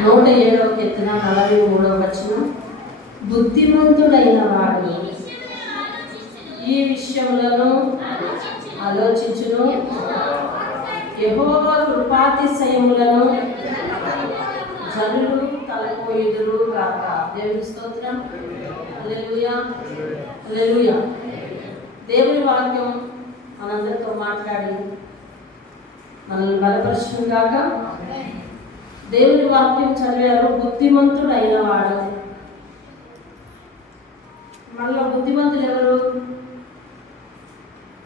107వ కీర్తన 43వ వచనం. బుద్ధిమంతుడైన వాడు ఈ విషయములను ఆలోచించును, యెహోవా కృపాతిశయములను జనులు తలపోయుదురు గాక. దేవుని స్తోత్రం. హల్లెలూయా, హల్లెలూయా. దేవుని వాక్యం మనందరితో మాట్లాడి మనల్ని బలపరచును గాక. దేవుని వాక్యం చదివారు, బుద్ధిమంతుడు అయిన వాడు. మళ్ళా బుద్ధిమంతులు ఎవరు?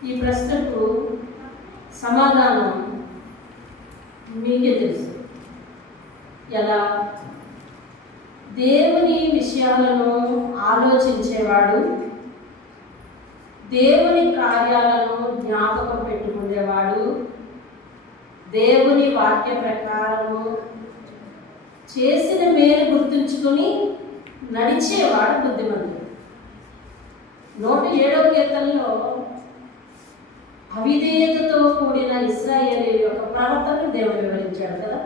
ఈ ప్రశ్నకు సమాధానం మీకే తెలుసు. ఎలా? దేవుని విషయాలను ఆలోచించేవాడు, దేవుని కార్యాలను జ్ఞాపకం పెట్టుకునేవాడు, దేవుని వాక్య ప్రకారము చేసిన మేలు గుర్తుంచుకొని నడిచేవాడు బుద్ధిమంతుడు. 107వ కీర్తనలో అవిధేయతతో కూడిన ఇశ్రాయేలీయుల యొక్క ప్రవర్తనను దేవుడు వివరించాడు కదా.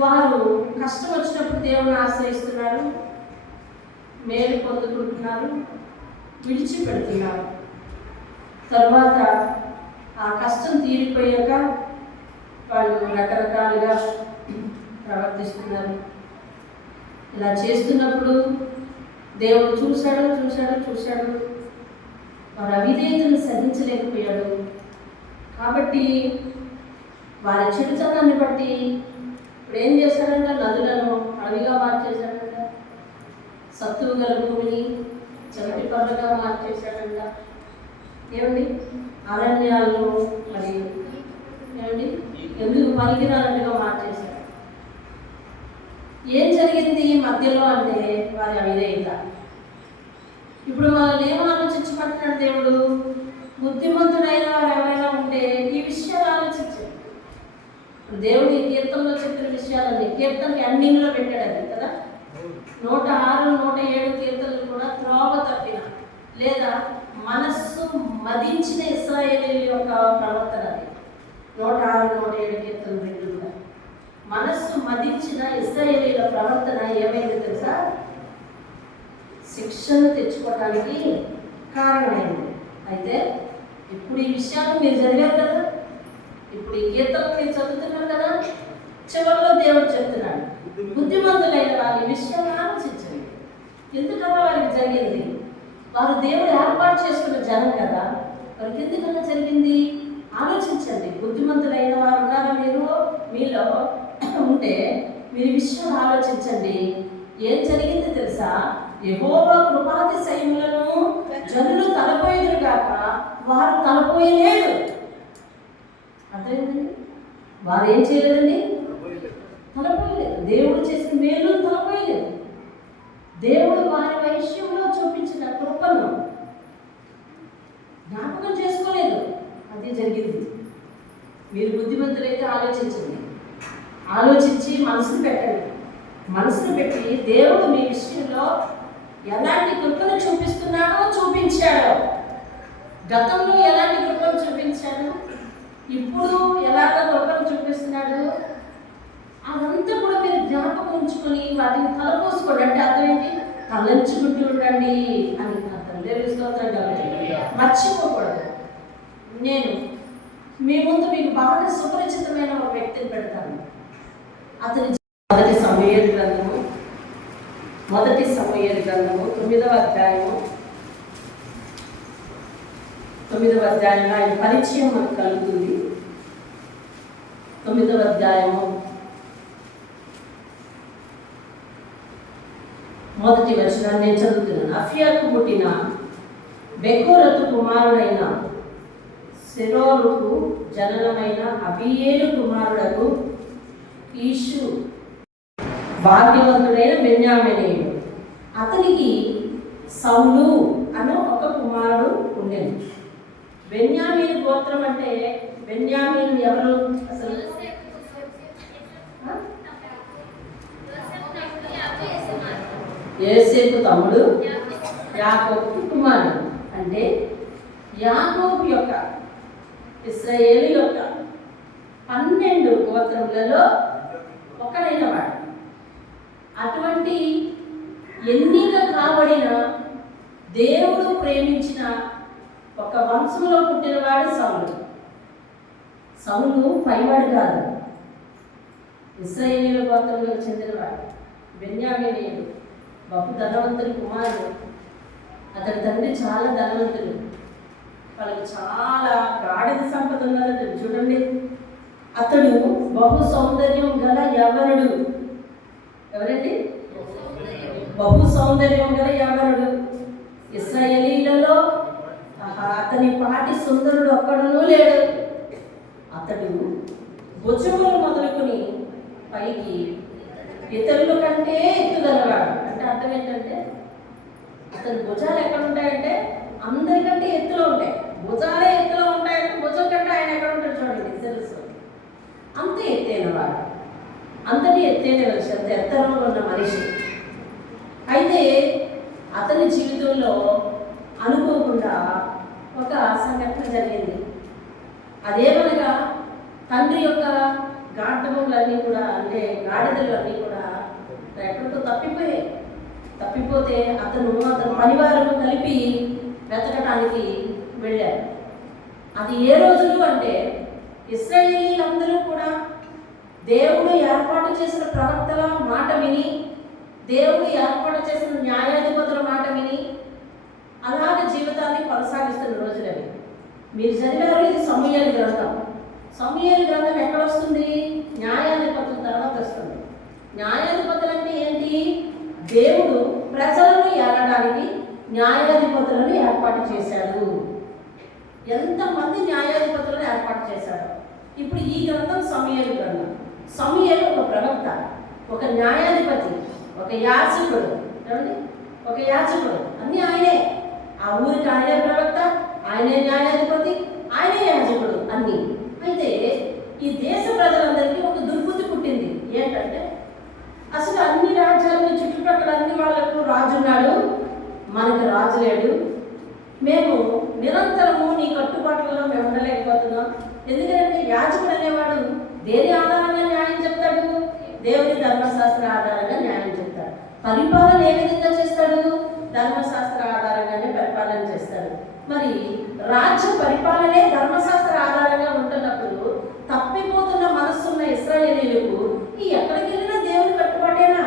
వారు కష్టం వచ్చినప్పుడు దేవుని ఆశ్రయిస్తున్నారు, మేలు పొందుకుంటున్నారు, విడిచిపెడుతున్నారు. తర్వాత ఆ కష్టం తీరిపోయాక వాళ్ళు రకరకాలుగా ప్రవర్తిస్తున్నారు. ఇలా చేస్తున్నప్పుడు దేవుడు చూశాడు. వారి అవిధేయతను సహించలేకపోయాడు. కాబట్టి వారి చెడుతనాన్ని బట్టి ఇప్పుడు ఏం చేశాడంట? నదులను అడవిగా మార్చేశాడంట, సత్తువు గల భూమిని చల్లటి పనులుగా మార్చేశాడంట. ఏమండి? అరణ్యాలను మరి ఏమండి ఎందుకు పనికిరానట్టుగా మార్చేశాడు. ఏం జరిగింది మధ్యలో అంటే వారి అవిధేయత. ఇప్పుడు వాళ్ళు ఏం ఆలోచించమంటున్నాడు దేవుడు? బుద్ధిమంతుడైన వారు ఎవరైనా ఉంటే ఈ విషయాలు ఆలోచించారు. దేవుడు ఈ కీర్తనలో చెప్పిన విషయాలన్నీ కీర్తనకి ఎండింగ్లో పెట్టాడు కదా. 106, 107 కీర్తనలు కూడా త్రోవ తప్పిన లేదా మనస్సు మదించిన ఇశ్రాయేలీయుల యొక్క ప్రవర్తన. 106, 107 కీర్తనలు రెండు కూడా మనస్సు మదించిన ఇశ్రాయేలీయుల ప్రవర్తన ఏమైంది తెలుసా? శిక్షను తెచ్చుకోవడానికి కారణమైంది. అయితే ఇప్పుడు ఈ విషయాలు మీరు చదివారు కదా, ఇప్పుడు ఈ కీర్తనలు మీరు చదువుతున్నారు కదా. చివరిలో దేవుడు చెప్తున్నాడు, బుద్ధిమంతులైన వారి విషయాన్ని ఆలోచించండి. ఎందుకన్నా వారికి జరిగింది? వారు దేవుడు ఏర్పాటు చేసుకున్న జనం కదా, వారికి ఎందుకన్నా జరిగింది ఆలోచించండి. బుద్ధిమంతులైన వారు ఉన్నారా మీలో ఉంటే మీరు విషయం ఆలోచించండి. ఏం జరిగింది తెలుసా? యెహోవా కృపాతిశయములను జనులు తలపోయేదురు గాక, వారు తలపోయలేదు. అర్థమైందండి? వారు ఏం చేయలేదండి? తలపోయలేదు. దేవుడు చేసిన మేలు తలపోయలేదు. దేవుడు వారి విషయంలో చూపించిన కృపను జ్ఞాపకం చేసుకోలేదు. అది జరిగింది. మీరు బుద్ధిమంతులైతే ఆలోచించండి, ఆలోచించి మనసును పెట్టండి. మనసును పెట్టి దేవుడు మీ విషయంలో ఎలాంటి కృపను చూపించాడో, గతంలో ఎలాంటి కృపను చూపించాడు, ఇప్పుడు ఎలాగ కృపను చూపిస్తున్నాడు, అదంతా కూడా మీరు జ్ఞాపకం ఉంచుకొని వాటిని తలపోసుకోండి. అంటే అర్థం ఏంటి? తలంచుకుంటూ ఉండండి అని అర్థం. దేవుని స్తోత్రం కాబట్టి మర్చిపోకూడదు. నేను మీ ముందు మీకు బాగా సుపరిచితమైన ఒక వ్యక్తిని పెడతాను. అతని మొదటి సమూయేలు గ్రంథము 9వ అధ్యాయము 9వ అధ్యాయంలో ఆయన పరిచయం మనకు కలుగుతుంది. 9వ అధ్యాయము 1వ వచనాన్ని నేను చదువుతున్నాను. అఫ్యాకు పుట్టిన బెకోరతు కుమారుడైన సెరోరుకు జననమైన అబీయేలు కుమారుడకు ఈషు భాగ్యవంతుడైన బెన్యామీనీయుడు. అతనికి సౌలు అనే ఒక కుమారుడు ఉండేది. బెన్యామీను గోత్రం అంటే బెన్యామీను ఎవరు? అసలు యోసేపు తమ్ముడు, యాకోబు కుమారుడు. అంటే యాకోబు యొక్క ఇశ్రాయేలు యొక్క 12 గోత్రములలో ఒక్కడైన వాడు. అటువంటి ఎన్నిక కాబడిన దేవుడు ప్రేమించిన ఒక వంశంలో పుట్టినవాడు సౌలు. సౌలు పైవాడు కాదు, ఇశ్రాయేలీయుల గోత్రంలో చెందినవాడు. బెన్యామీనీయుడు బహు ధనవంతుడి కుమారుడు. అతని తండ్రి చాలా ధనవంతుడు. వాళ్ళకి చాలా గాడిద సంపద ఉన్నది. చూడండి, అతడు బహు సౌందర్యం గల యవ్వనుడు. ఎవరండి? బహు సౌందర్యం గల యవ్వనుడు. ఇశ్రాయేలీయులలో అతని పాటి సుందరుడు ఒక్కడునూ లేడు. అతడు భుజములు మొదలుకొని పైకి ఇతరుల కంటే ఎత్తుగలవాడు. అంటే అర్థం ఏంటంటే, అతని భుజాలు ఎక్కడ ఉంటాయంటే అందరికంటే ఎత్తులో ఉంటాయి. భుజాలే ఎత్తులో ఉంటాయంటే భుజం కంటే ఆయన ఎక్కడ ఉంటాడు చూడండి, తెలుసు. అంత ఎత్తైన వాడు, అంతటి ఎత్తైన మనిషి, అంత ఎత్తరంలో ఉన్న మనిషి. అయితే అతని జీవితంలో అనుకోకుండా ఒక సంఘటన జరిగింది. అదేమనగా తండ్రి యొక్క గాఢములన్నీ కూడా, అంటే గాడిదలు అన్నీ కూడా ఎక్కడికో తప్పిపోతే అతని పరివారం కలిపి వెతకడానికి వెళ్ళారు. అది ఏ రోజులు అంటే, ఇశ్రాయేలీయులందరూ కూడా దేవుడు ఏర్పాటు చేసిన ప్రవక్తల మాట విని, దేవుడు ఏర్పాటు చేసిన న్యాయాధిపతుల మాట విని అలాగే జీవితాన్ని కొనసాగిస్తున్న రోజులవి. మీరు చదివారు, ఇది సమూయేలు గ్రంథం. సమూయేలు గ్రంథం ఎక్కడ వస్తుంది? న్యాయాధిపతుల తర్వాత వస్తుంది. న్యాయాధిపతులు అంటే ఏంటి? దేవుడు ప్రజలను ఏలడానికి న్యాయాధిపతులను ఏర్పాటు చేశాడు. ఎంతమంది న్యాయాధిపతులను ఏర్పాటు చేశాడు. ఇప్పుడు ఈ గ్రంథం సమూయేలు గ్రంథం. సమూయేలు ఒక ప్రవక్త, ఒక న్యాయాధిపతి, ఒక యాజకుడు. ఏమండి? ఒక యాజకుడు, అన్నీ ఆయనే. ఆ ఊరికి ఆయనే ప్రవక్త, ఆయనే న్యాయాధిపతి, ఆయనే యాజకుడు అన్నీ. అయితే ఈ దేశ ప్రజలందరికీ ఒక దుర్బుద్ధి పుట్టింది. ఏంటంటే, అసలు అన్ని రాజ్యాలకు చుట్టుపక్కల అన్ని వాళ్లకు రాజున్నాడు, మనకు రాజు లేడు. మేము నిరంతరము నీ కట్టుబాట్లలో మేము ఉండలేకపోతున్నాం. ఎందుకంటే యాజకుడు అనేవాడు దేని ఆధారంగా న్యాయం చెప్తాడు? దేవుని ధర్మశాస్త్ర ఆధారంగా న్యాయం చెప్తాడు. పరిపాలన ఏ విధంగా చేస్తాడు? ధర్మశాస్త్ర ఆధారంగానే పరిపాలన చేస్తాడు. మరి రాజ్య పరిపాలనే ధర్మశాస్త్ర ఆధారంగా ఉంటున్నప్పుడు తప్పిపోతున్న మనస్సున్న ఇశ్రాయేలీయులకు ఈ ఎక్కడికి వెళ్ళినా దేవుని కట్టుబాటేనా?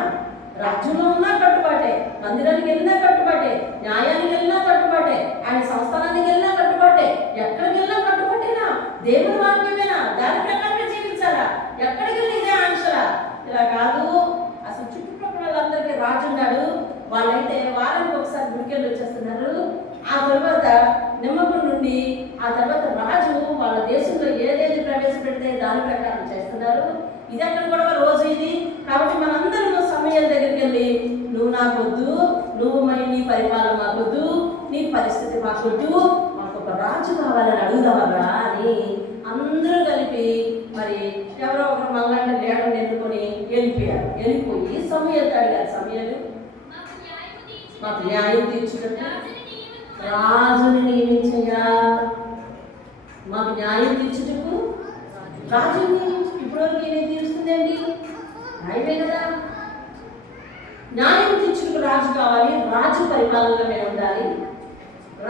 రాజ్యంలో ఉన్నా కట్టుబాటే, మందిరానికి వెళ్ళినా కట్టుబాటే, న్యాయానికి వెళ్ళినా కట్టుబాటే, ఆయన సంస్థానానికి వెళ్ళినా కట్టుబాటే, ఎక్కడికి వెళ్ళినా కట్టుబాటేనా? దేవుని వాక్యమేనా? దాని ప్రకారమే జీవించాలా? ఎక్కడికి వెళ్ళి ఇదే ఆంక్షలా? ఇలా కాదు. అసలు చుట్టుపక్కల వాళ్ళందరికీ రాజు ఉన్నాడు. వాళ్ళైతే వారానికి ఒకసారి గుడికెళ్ళి వచ్చేస్తున్నారు. ఆ తర్వాత నిమ్మకం నుండి ఆ తర్వాత రాజు వాళ్ళ దేశంలో ఏదేది ప్రవేశపెడితే దాని ప్రకారం చేస్తున్నారు. ఇది అక్కడ కూడా రోజు ఇది. కాబట్టి మనందరం సమూయేలు దగ్గరికి వెళ్ళి, నువ్వు నాకొద్దు, నువ్వు మరి నీ పరిపాలన మాకొద్దు, నీ పరిస్థితి మాకొద్దు, మాకు ఒక రాజు కావాలని అడుగుదామరా అని అందరూ కలిపి మరి ఎవరో ఒకరు మళ్ళీ లేడం ఎన్నుకొని వెళ్ళిపోయి సమూయేలుతో అడిగారు, సమూయేలు మాకు న్యాయం తీర్చుకుంటే రాజుని నియమించయ్యా, మాకు న్యాయం తీర్చుటకు రాజుని నియమించు. ఇప్పటివరకు ఏమేమి తీరుస్తుందండి? న్యాయమే కదా. న్యాయం తీర్చుటకు రాజు కావాలి. రాజు పరిపాలనలో మేము ఉండాలి.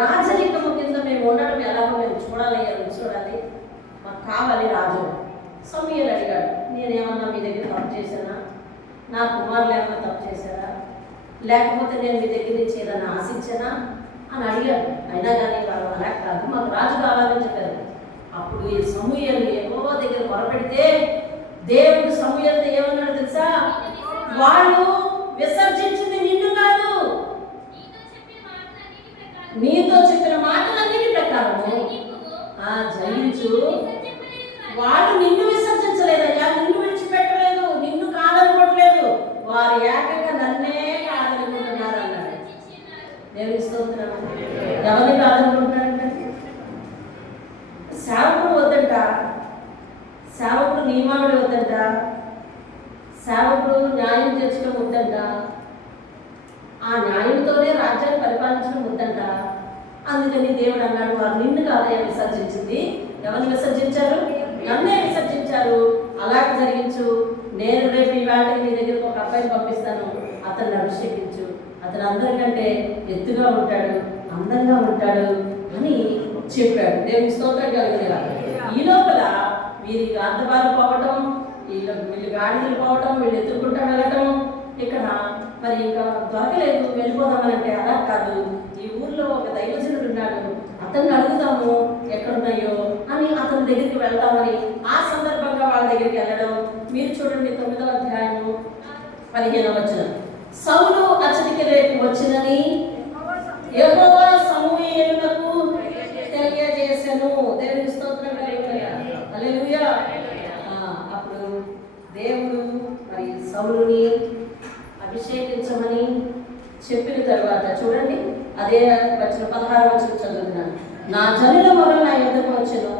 రాజరికము కింద మేము ఉండడం ఎలాగో మేము చూడాలి. మాకు కావాలి రాజు. సమూయేలు అడిగాడు, నేనేమన్నా మీ దగ్గర తప్పు చేశానా? నా కుమారులు ఏమన్నా తప్పు చేశారా? లేకపోతే నేను మీ దగ్గర నుంచి ఏదైనా ఆశించానా అని అడిగాడు. అయినా కానీ వాళ్ళు అలా కాదు, మాకు రాజు కావాలని చెప్పారు. అప్పుడు ఈ సమూయేలు యెహోవా దగ్గర మొరపెడితే దేవుడు సమూయేలుతో ఏమన్నాడు తెలుసా? వాళ్ళు విసర్జించింది నిన్ను కాదు, నీతో చెప్పిన మాటలన్నిటి ప్రకారము జయించు. వాళ్ళు నిన్ను విసర్జించలేదయ్యా, నిన్ను విడిచిపెట్టలేదు, నిన్ను కాదనుకోవట్లేదు, వారు ఏకంగా నన్నే కాదనుకుంటున్నారు అన్నాడు. దేవుని స్తోత్రం. ఎవరిని కాదనుకుంటున్నాడంటే సేవకుడు వద్దంట, సేవకుడు నియమాలు వద్దంట, సేవకుడు న్యాయం తెచ్చడం వద్దంట, ఆ న్యాయంతోనే రాజ్యాన్ని పరిపాలించడం వద్దంట. అందుకని దేవుడు అన్నాడు, వారు నిన్ను కాదయ్యా విసర్జించింది. ఎవరిని విసర్జించారు? నన్నే విసర్జించారు. అలాగే జరిగించు, నేను రేపు ఈ వేళకి నీ దగ్గరకు ఒక అబ్బాయిని పంపిస్తాను, అతన్ని అభిషేకించు, అతను అందరికంటే ఎత్తుగా ఉంటాడు, అందంగా ఉంటాడు అని చెప్పాడు. దేవుని స్తోత్రం కలిగిన ఈ లోపల వీరి గాంధవాలు పోవటం, వీళ్ళు గాడిదలు పోవటం, వీళ్ళు ఎత్తుకుంటూ వెళ్ళటం, ఇక్కడ మరి ఇంకా దొరకలేదు వెళ్ళిపోదామనంటే అలా కాదు, ఈ ఊర్లో ఒక దైవజనుడు ఉన్నాడు, అతన్ని అడుగుదాము ఎక్కడున్నాయో అని అతని దగ్గరికి వెళ్దామని ఆ సందర్భంగా వాళ్ళ దగ్గరికి వెళ్ళడం. మీరు చూడండి 9వ అధ్యాయము 15వ వచనం. సౌలు అతనికి రేపు వచ్చినని యెహోవా సమూయేలునకు తెలియజేసెను. దేవుని స్తోత్రం కలుగునుగాక. హల్లెలూయా. అప్పుడు దేవుడు మరి సౌలుని అభిషేకించమని చెప్పిన తర్వాత చూడండి, అదే వచ్చిన 16వ వచనం చదువుతున్నాను. నా జనుల మొర నా యొద్దకు వచ్చెను,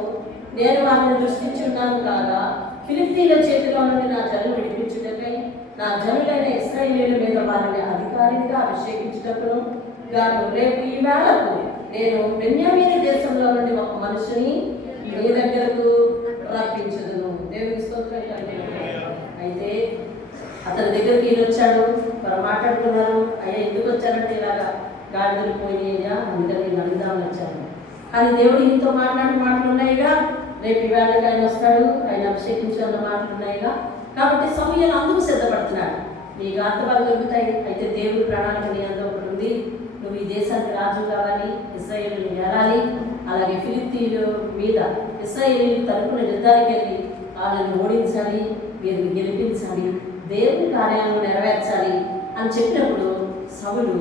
నేను వారిని దృష్టించున్నాను కాగా ఫిలిష్తీయుల చేతిలో నుండి నా జనులు విడిపించుటకై నా జనులైన ఇశ్రాయేలీయుల మీద వారిని అధికారిగా అభిషేకించుటకును గాను రేపు ఈ వేళకు నేను బెన్యామీను దేశంలో నుండి ఒక మనిషిని మీ దగ్గరకు రప్పించుదును. దేవుని స్తోత్రం కలుగునుగాక. అయితే అతని దగ్గరికి ఈయన వచ్చాడు, వారు మాట్లాడుకున్నారు. అయ్యా ఎందుకు వచ్చారంటే ఇలాగా గాడిదలు పోయినాయ్యా, అందుకని నేను అడుగుదామని వచ్చాను. కానీ దేవుడు ఈయనతో మాట్లాడిన మాటలు ఉన్నాయిగా, రేపు ఈ వేళకి ఆయన వస్తాడు, ఆయన అభిషేకించాలన్న మాటలు ఉన్నాయిగా. కాబట్టి సమూయేలు అందుకు సిద్ధపడుతున్నాడు. నీ గాంధవాలు దొరుకుతాయి, అయితే దేవుడి ప్రణాళిక నీ అంతా ఒకటి ఉంది. నువ్వు ఈ దేశానికి రాజు కావాలి, ఇశ్రాయేలుని ఏలాలి, అలాగే ఫిలిష్తీయుల మీద ఇశ్రాయేలీయుల తరపున యుద్ధానికి వెళ్ళి వాళ్ళని ఓడించాలి, వీరిని గెలిపించాలి, దేవుని కార్యాలను నెరవేర్చాలి అని చెప్పినప్పుడు సౌలు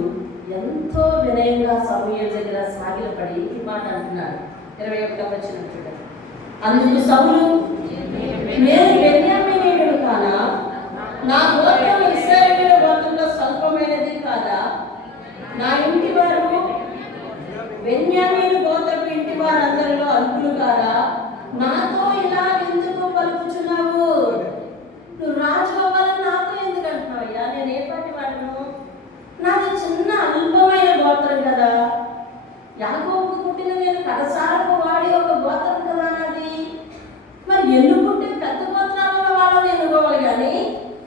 ఎంతో వినయంగా సమూయేలు దగ్గర సాగిలపడి ఈ మాట అంటున్నాడు. 21వ వచనం చూడండి. అందుకు సౌలు, నేను బెన్యామీనీయుడు కానా? నా గోత్రం ఇశ్రాయేలీయుల గోత్రంలో స్వల్పమైనది కాదా? నా ఇంటి వారు బెన్యామీను గోత్రపు ఇంటి వారందరిలో అల్పులు కారా? నాతో ఇలా ఎందుకు పలుకుచున్నావు? నువ్వు రాజు అవ్వాలని నాతో ఎందుకు అంటున్నావు? అయ్యా నేను ఏ పాటి వాడను? నాది చిన్న అల్పమైన గోత్రం కదా, యాకోబు పుట్టిన నేను కడసారపు వాడి ఒక గోత్రం కదా నాది. మరి ఎన్నుకుంటే పెద్ద గోత్రాలలో వాళ్ళని ఎన్నుకోవాలి, కానీ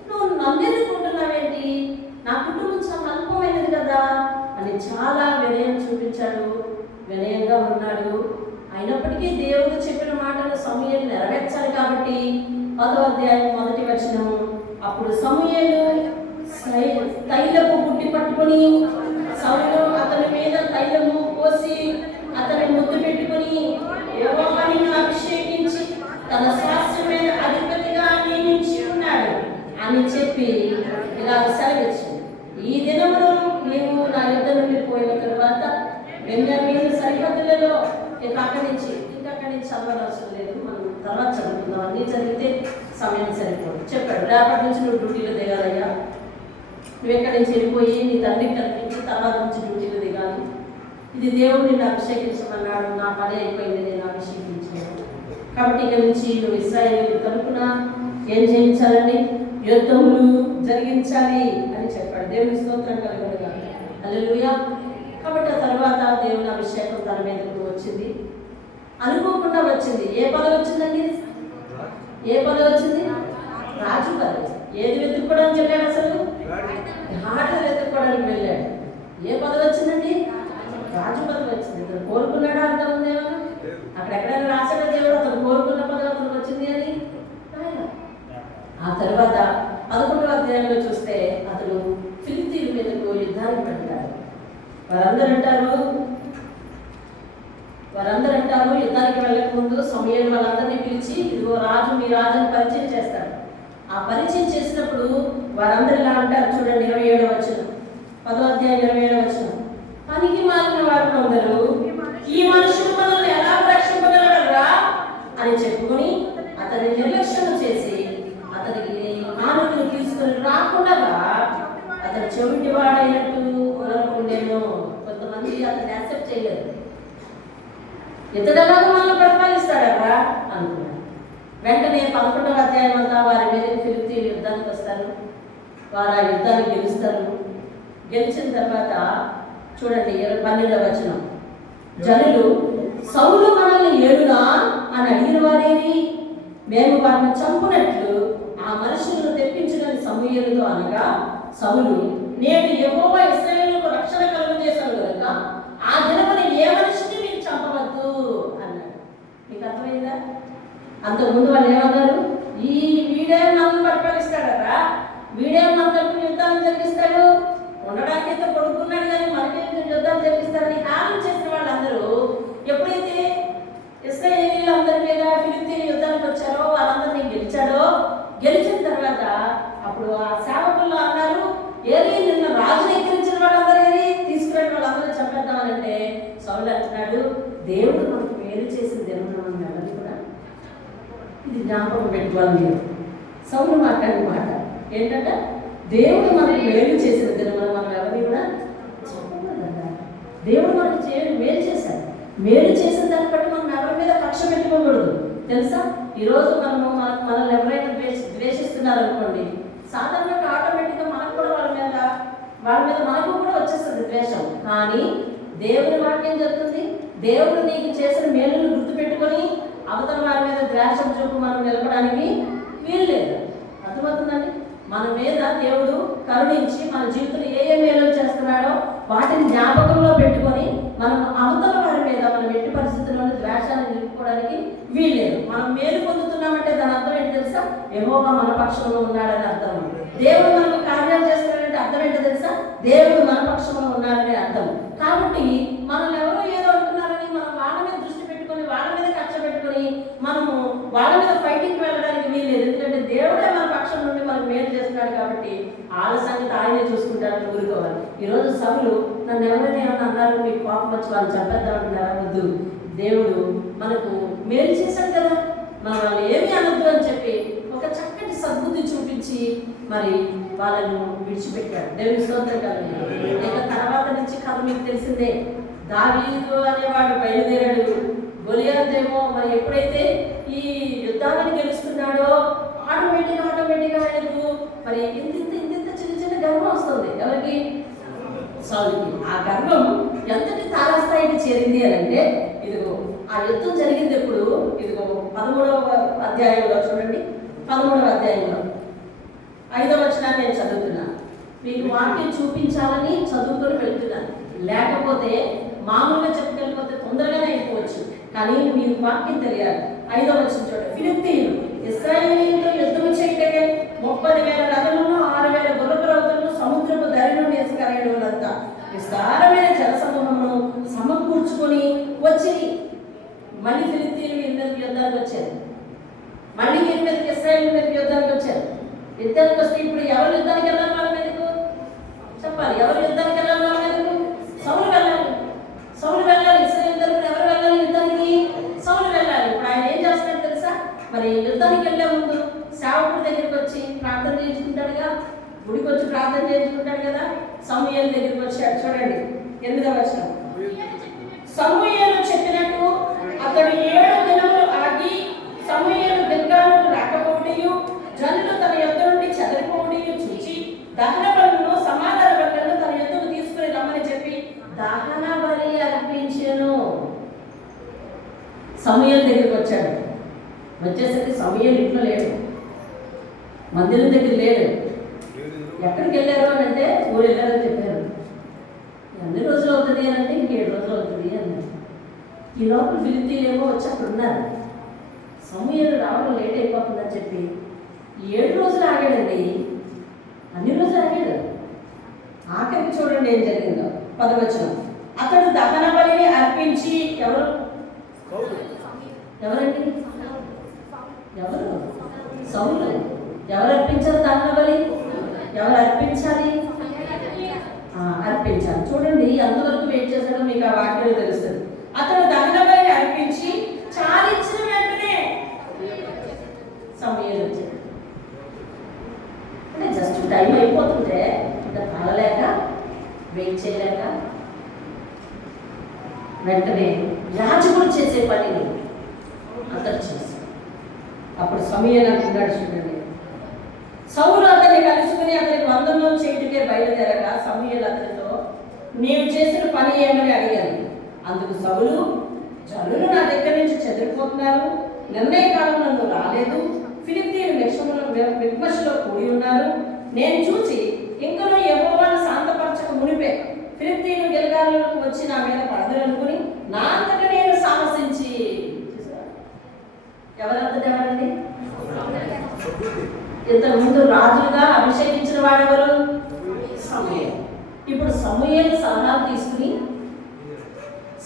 నువ్వు నన్ను ఎన్నుకుంటున్నావేంటి? నా కుటుంబం చాలా అల్పమైనది కదా అని చాలా వినయం చూపించాడు, వినయంగా ఉన్నాడు. అయినప్పటికీ దేవుడు చెప్పిన మాటలు సమూయేలు నెరవేర్చాలి కాబట్టి 10వ అధ్యాయం 1వ వచనం. అప్పుడు సమూయేలు తైలపు బుడ్డి పట్టుకొని సౌలు అతని మీద తైలము పోసి అతని ముద్దు పెట్టుకుని యెహోవా నిన్ను అభిషేకించి తన శాస్త్రమైన అధిపతిగా నియమించి ఉన్నాడు అని చెప్పి ఇలా సెలవిచ్చింది. ఈ దినమును నీవు నా యుద్ధ నుండి పోయిన తరువాత బెన్యామీను సరిహద్దులలో అక్కడి నుంచి చదవనవసరం లేదు, మనం తర్వాత చదువుకుందాం. అన్నీ చదివితే సమయం సరిపోదు. చెప్పాడు, రేపటి నుంచి నువ్వు డ్యూటీలో దిగాలయ్యా, నువ్వు ఎక్కడి నుంచి వెళ్ళిపోయి నీ తండ్రికి కనిపించి తర్వాత నుంచి డ్యూటీలో దిగాలి. ఇది దేవుడు నిన్ను అభిషేకించమన్నాడు, నా పని అయిపోయింది, నేను అభిషేకించాను. కాబట్టి ఇక్కడి నుంచి నువ్వు ఇశ్రాయేలు తరపున ఏం చేయించాలండి? యుద్ధములు జరిగించాలి అని చెప్పాడు. దేవుని స్తోత్రం కలుగునుగాక. హల్లెలూయా. కాబట్టి ఆ తర్వాత దేవుని అభిషేకం తన మీదకు వచ్చింది, అనుకోకుండా వచ్చింది. ఏ పదవి వచ్చిందండి? ఏ పదవి వచ్చింది? రాజు పదవి. ఏది వెతుక్కోవడానికి వెళ్ళాడు? అసలు ఆటలు వెతుక్కోవడానికి వెళ్ళాడు. ఏ పదవి వచ్చిందండి? రాజు పదవి వచ్చింది. ఇతను కోరుకున్నాడా? అంత ఉందేమో అక్కడెక్కడైనా రాశాడా దేవుడు అతను కోరుకున్న పదవి అతనికి వచ్చింది అని? ఆ తర్వాత 11వ అధ్యాయంలో చూస్తే అతడు ఫిలిష్తీయుల మీదకు యుద్ధానికి పడ్డాడు. వారందరూ అంటారు యుద్ధానికి వెళ్ళక ముందు సమూయేలు వాళ్ళందరినీ పిలిచి, ఇదిగో రాజు, మీ రాజుని పరిచయం చేస్తాడు. ఆ పరిచయం చేసినప్పుడు వారందరూ ఇలా అంటారు. చూడండి 27వ వచనం, 10వ అధ్యాయం 27వ వచనం. పనికి మాలిన వారు అందరూ ఈ మనుషులు మనల్ని ఎలా రక్షింపగలరా అని చెప్పుకొని అతన్ని నిర్లక్ష్యం చేసి అతనికి మానవుని తీసుకొని రాకుండా అతను చెవిటివాడైనట్టు ఉండేను. కొంతమంది అతన్ని యాక్సెప్ట్ చేయలేదు. ఇతడలాగా మనల్ని పరిపాలిస్తాడరా అనుకున్నాడు. వెంటనే 11వ అధ్యాయం అంతా వారి మీద ఫిలిష్తీయులు యుద్ధానికి వస్తారు. వారు ఆ యుద్ధాన్ని గెలుస్తారు. గెలిచిన తర్వాత చూడండి 12వ వచనం. జనులు సౌలు మనల్ని ఏడునా అని అడిగిన వారేని మేము వారిని చంపునట్లు ఆ మనుషులను తెప్పించుకొని సమూయేలుతో అనగా, సౌలు నేను యెహోవా ఇశ్రాయేలుకు రక్షణ కలుగజేశాను కనుక ఆ దినమున ఏ మనిషిని మీరు చంపవద్దు అన్నాడు. మీకు అర్థమైందా? అంతకుముందు వాళ్ళు ఏమన్నారు? వీడే నన్ను పరిపాలిస్తాడరా, వీడే మనకు యుద్ధాలు జరిగిస్తాడు, ఉండడానికి అయితే కొడుకున్నాడు కానీ మనకే యుద్ధాలు జరిగిస్తాడని ఆలోచన చేసిన వాళ్ళందరూ ఎప్పుడైతే ఇశ్రాయేలీయులందరి మీద ఫిలిష్తీయుల యుద్ధానికి వచ్చారో, వాళ్ళందరినీ గెలిచిన తర్వాత అప్పుడు ఆ సేవకుల్లో అన్నారు, ఏరి నిన్న రాజుని ఎక్కిరించిన వాళ్ళందరూ ఏరి తీసుకురాని వాళ్ళందరూ చంపేద్దామనంటే సౌలు అంటున్నాడు, దేవుడు మనకు మేలు చేసిన దేవుడు మనం ఎవరిని కూడా ఇది జ్ఞాపకం పెట్టుకోవాలి. మీరు సౌలు మాట్లాడిన మాట ఏంటంటే, దేవుడు మనకు మేలు చేసిన దినమున మనం ఎవరిని కూడా చెప్పకూడదంట. దేవుడు మనకు మేలు చేశాడు. మేలు చేసిన దాన్ని బట్టి మనం ఎవరి మీద కక్ష పెట్టుకోకూడదు. తెలుసా, ఈరోజు మనల్ని ఎవరైనా ద్వేషిస్తున్నారనుకోండి, సాధారణంగా ఆటోమేటిక్గా మనకు కూడా వాళ్ళ మీద మనకు కూడా వచ్చేస్తుంది ద్వేషం. కానీ దేవుని వాక్యం చెప్తుంది, దేవుడు నీకు చేసిన మేలును గుర్తుపెట్టుకొని అవతల వారి మీద ద్వేషం చూపు మనం నిలపడానికి వీలు లేదు. అర్థమవుతుందండి? మన మీద దేవుడు కరుణించి మన జీవితంలో ఏ మేలు చేస్తున్నాడో వాటిని జ్ఞాపకంలో పెట్టుకొని మనం అవతల వారి మీద మనం ఎట్టి పరిస్థితుల్లోనూ ద్వేషాన్ని నిలుపుకోవడానికి వీల్లేదు. మనం మేలు పొందుతున్నామంటే దాని అర్థం ఏంటి తెలుసా? యెహోవా మన పక్షంలో ఉన్నాడని అర్థం. దేవుడు మనకు కార్యాలు చేస్తున్నాడంటే అర్థం ఏంటో తెలుసా? దేవుడు మన పక్షంలో ఉన్నాడని అర్థం. కాబట్టి మనల్ని ఎవరో ఏదో అంటున్నారని మనం వాళ్ళ మీద దృష్టి పెట్టుకొని వాళ్ళ మీద కక్ష పెట్టుకొని మనము వాళ్ళ మీద ఫైటింగ్కి వెళ్ళడానికి వీల్లేదు. ఎందుకంటే దేవుడే మన పక్షం నుండి మనకు మేలు చేస్తున్నాడు కాబట్టి వాళ్ళ సంగతి ఆయనే చూసుకుంటారని ఊరుకోవాలి. ఈరోజు సభలు నన్ను ఎవరైనా ఏమన్నా అన్నారు, మీకు కోపం వచ్చి వాళ్ళు చెప్పేద్దామంటున్నారా? వద్దు. దేవుడు మనకు మేలు చేశాడు కదా, మనం వాళ్ళు ఏమీ అనొద్దు అని చెప్పి ఒక చక్కటి సద్బుద్ధి చూపించి మరి వాళ్ళను విడిచిపెట్టాడు. దేవుని స్తోత్రం కలుగును. ఇక తర్వాత నుంచి కథ మీకు తెలిసిందే. దావీదు అనేవాడు బయలుదేరాడు. గొలియాతేమో మరి ఎప్పుడైతే ఈ యుద్ధాన్ని గెలుస్తున్నాడో ఆటోమేటిక్గా ఆయనకు మరి ఇంత చిన్న గర్వం వస్తుంది. ఎవరికి? సౌలుకి. ఆ గర్వం ఎంతటి తారాస్థాయికి చేరింది అని అంటే, ఇదిగో ఆ యుద్ధం జరిగింది ఎప్పుడు? ఇదిగో 13వ అధ్యాయంలో చూడండి. 13వ అధ్యాయంలో 5వ వచనాన్ని నేను చదువుతున్నాను. మీకు వాక్యం చూపించాలని చదువుకొని వెళ్తున్నాను. లేకపోతే మామూలుగా చెప్పుకెళ్ళిపోతే తొందరగానే అయిపోవచ్చు, కానీ మీకు వాక్యం తెలియాలి. 5వ వచనం చూడండి. ఫిలిష్తీయులు ఇశ్రాయేలీయులతో యుద్ధం చేయటమే 30,000 రథములను 6,000 గుర్రపు రౌతులను సముద్రపు దరి నుండి ఇసుకరేణువులంతా విస్తారమైన జనసమూహమును సమకూర్చుకొని వచ్చి మళ్ళీ ఫిలిష్తీయులు వీరి యుద్ధానికి వచ్చారు. మళ్ళీ వీరి మీదకి ఇశ్రాయేలు మీదకి యుద్ధానికి వచ్చారు. యుద్ధానికి వస్తే ఇప్పుడు ఎవరు యుద్ధానికి వెళ్ళాలి? వాళ్ళ మీదకు చెప్పాలి. ఎవరు యుద్ధానికి వెళ్ళాలి? వాళ్ళ మీదకు సౌలు వెళ్ళాలి. ఇశ్రాయేలు తరపున ఎవరు వెళ్ళాలి యుద్ధానికి? సౌలు వెళ్ళాలి. ఇప్పుడు ఆయన ఏం చేస్తున్నాడు తెలుసా? మరి యుద్ధానికి వెళ్ళే ముందు సేవకుడి దగ్గరికి వచ్చి ప్రార్థన చేయించుకుంటాడుగా, గుడికి వచ్చి ప్రార్థన చేయించుకుంటాడు కదా. సమూయేలు దగ్గరికి వచ్చాడు. చూడండి 8వ వచనం. సమూయేలు చెప్పినట్టు అతడు 7 దినములు ఆగి సమూయేలు గిల్గాలుకు రాకపోవడయు జనులు తన యొద్ద నుండి చెదరిపోవడయు చూచి దహన బలులను సమాధాన బలులను తన యొద్దకు తీసుకుని రమ్మని చెప్పి దహన బలి అర్పించెను. సమూయేలు దగ్గరికి వచ్చాడు. వచ్చేసరికి సమూయేలు ఇంట్లో లేడు, మందిరం దగ్గర లేడు. ఎక్కడికి వెళ్ళారు అని అంటే ఊరు వెళ్ళారని చెప్పారు. ఎన్ని రోజులు అవుతుంది అని అంటే 7 రోజులు అవుతుంది అన్నారు. ఈ లోపల ఫిలిష్తీయులేమో వచ్చి అక్కడ ఉన్నారు. సమూయేలు రావడం లేట్ అయిపోతుందని చెప్పి 7 రోజులు ఆగాడండి. అన్ని రోజులు ఆగాడు. ఆఖరికి చూడండి ఏం జరిగిందో. 10వ వచనం. అతడు దహన బలిని అర్పించి ఎవరండి? ఎవరు? సౌలు. ఎవరు అర్పించారు దహన బలి? ఎవరు అర్పించాలి? అర్పించాలి. చూడండి ఎంతవరకు వెయిట్ చేశాడో మీకు ఆ వాక్యాలు తెలుస్తుంది. అతను దహన బలిని అర్పించి చాలించిన వెంటనే సమూయేలు వచ్చాడు. అంటే జస్ట్ టైం అయిపోతుంటే ఇంకా తాళలేక వెయిట్ చేయలేక వెంటనే యాజకుడు చేసే పనిని అతను చేశాడు. అప్పుడు సమూయేలు అంటున్నాడు చూడండి. సౌలు అతన్ని కలుసుకుని అతనికి వందనం చేయుటకే బయలుదేరగా సమూయేలు అతనితో నీవు చేసిన పని ఏమని అడిగాను. అందుకు సౌలు, జనులు నా దగ్గర నుంచి చెదిరిపోతున్నారు, నిర్ణయ కాలంలో రాలేదు. ఫిలిష్తీయులు మిక్మషులో కూడి ఉన్నారు. నేను చూసి ఇంకనూ యెహోవాను శాంతపరచక మునిపే ఫిలిష్తీయులు గిల్గాలులకు వచ్చి నా మీద పడదులనుకుని నా అంతటా నేను సాహసించి. ఎవరండి? ఇంతకుముందు రాజులుగా అభిషేకించిన వాడెవరు? సమూయేలు. ఇప్పుడు సమూయేలు సలహాలు తీసుకుని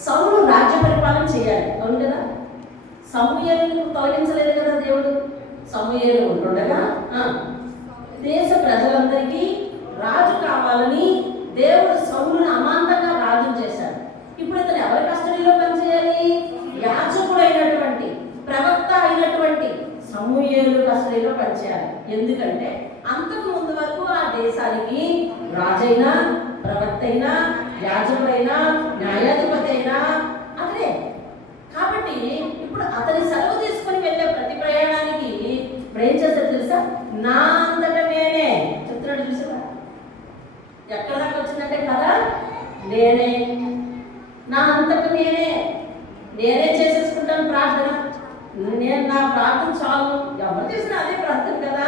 సౌలు రాజ్య పరిపాలన చేయాలి. అవును కదా? సమూయేలును తొలగించలేదు కదా దేవుడు. సమూయేలు ఉంటుండగా దేశ ప్రజలందరికీ రాజు కావాలని దేవుడు సౌలును అమాంతంగా రాజు చేశాడు. ఇప్పుడు ఇతను ఎవరి కస్టడీలో పనిచేయాలి? యాజకుడైనటువంటి ప్రవక్త అయినటువంటి సమూయేలు కస్టడీలో పనిచేయాలి. ఎందుకంటే అంతకు ముందు వరకు ఆ దేశానికి రాజైనా, ప్రవక్త అయినా, యాజకుడైనా, న్యాయాధిపతి అయినా అతనే. కాబట్టి ఇప్పుడు అతని సెలవు తీసుకొని వెళ్ళే ప్రతి ప్రయాణానికి ఇప్పుడు ఏం చేస్తాడు తెలుసా? నా అంతటా నేనే చెప్తున్నాడు. చూసారా ఎక్కడ దాకా వచ్చిందంటే కదా, నేనే నా అంతటా నేనే చేసేసుకుంటాను ప్రార్థన. నేను నా ప్రార్థన చాలు, ఎవరు చేసినా అదే ప్రార్థన కదా,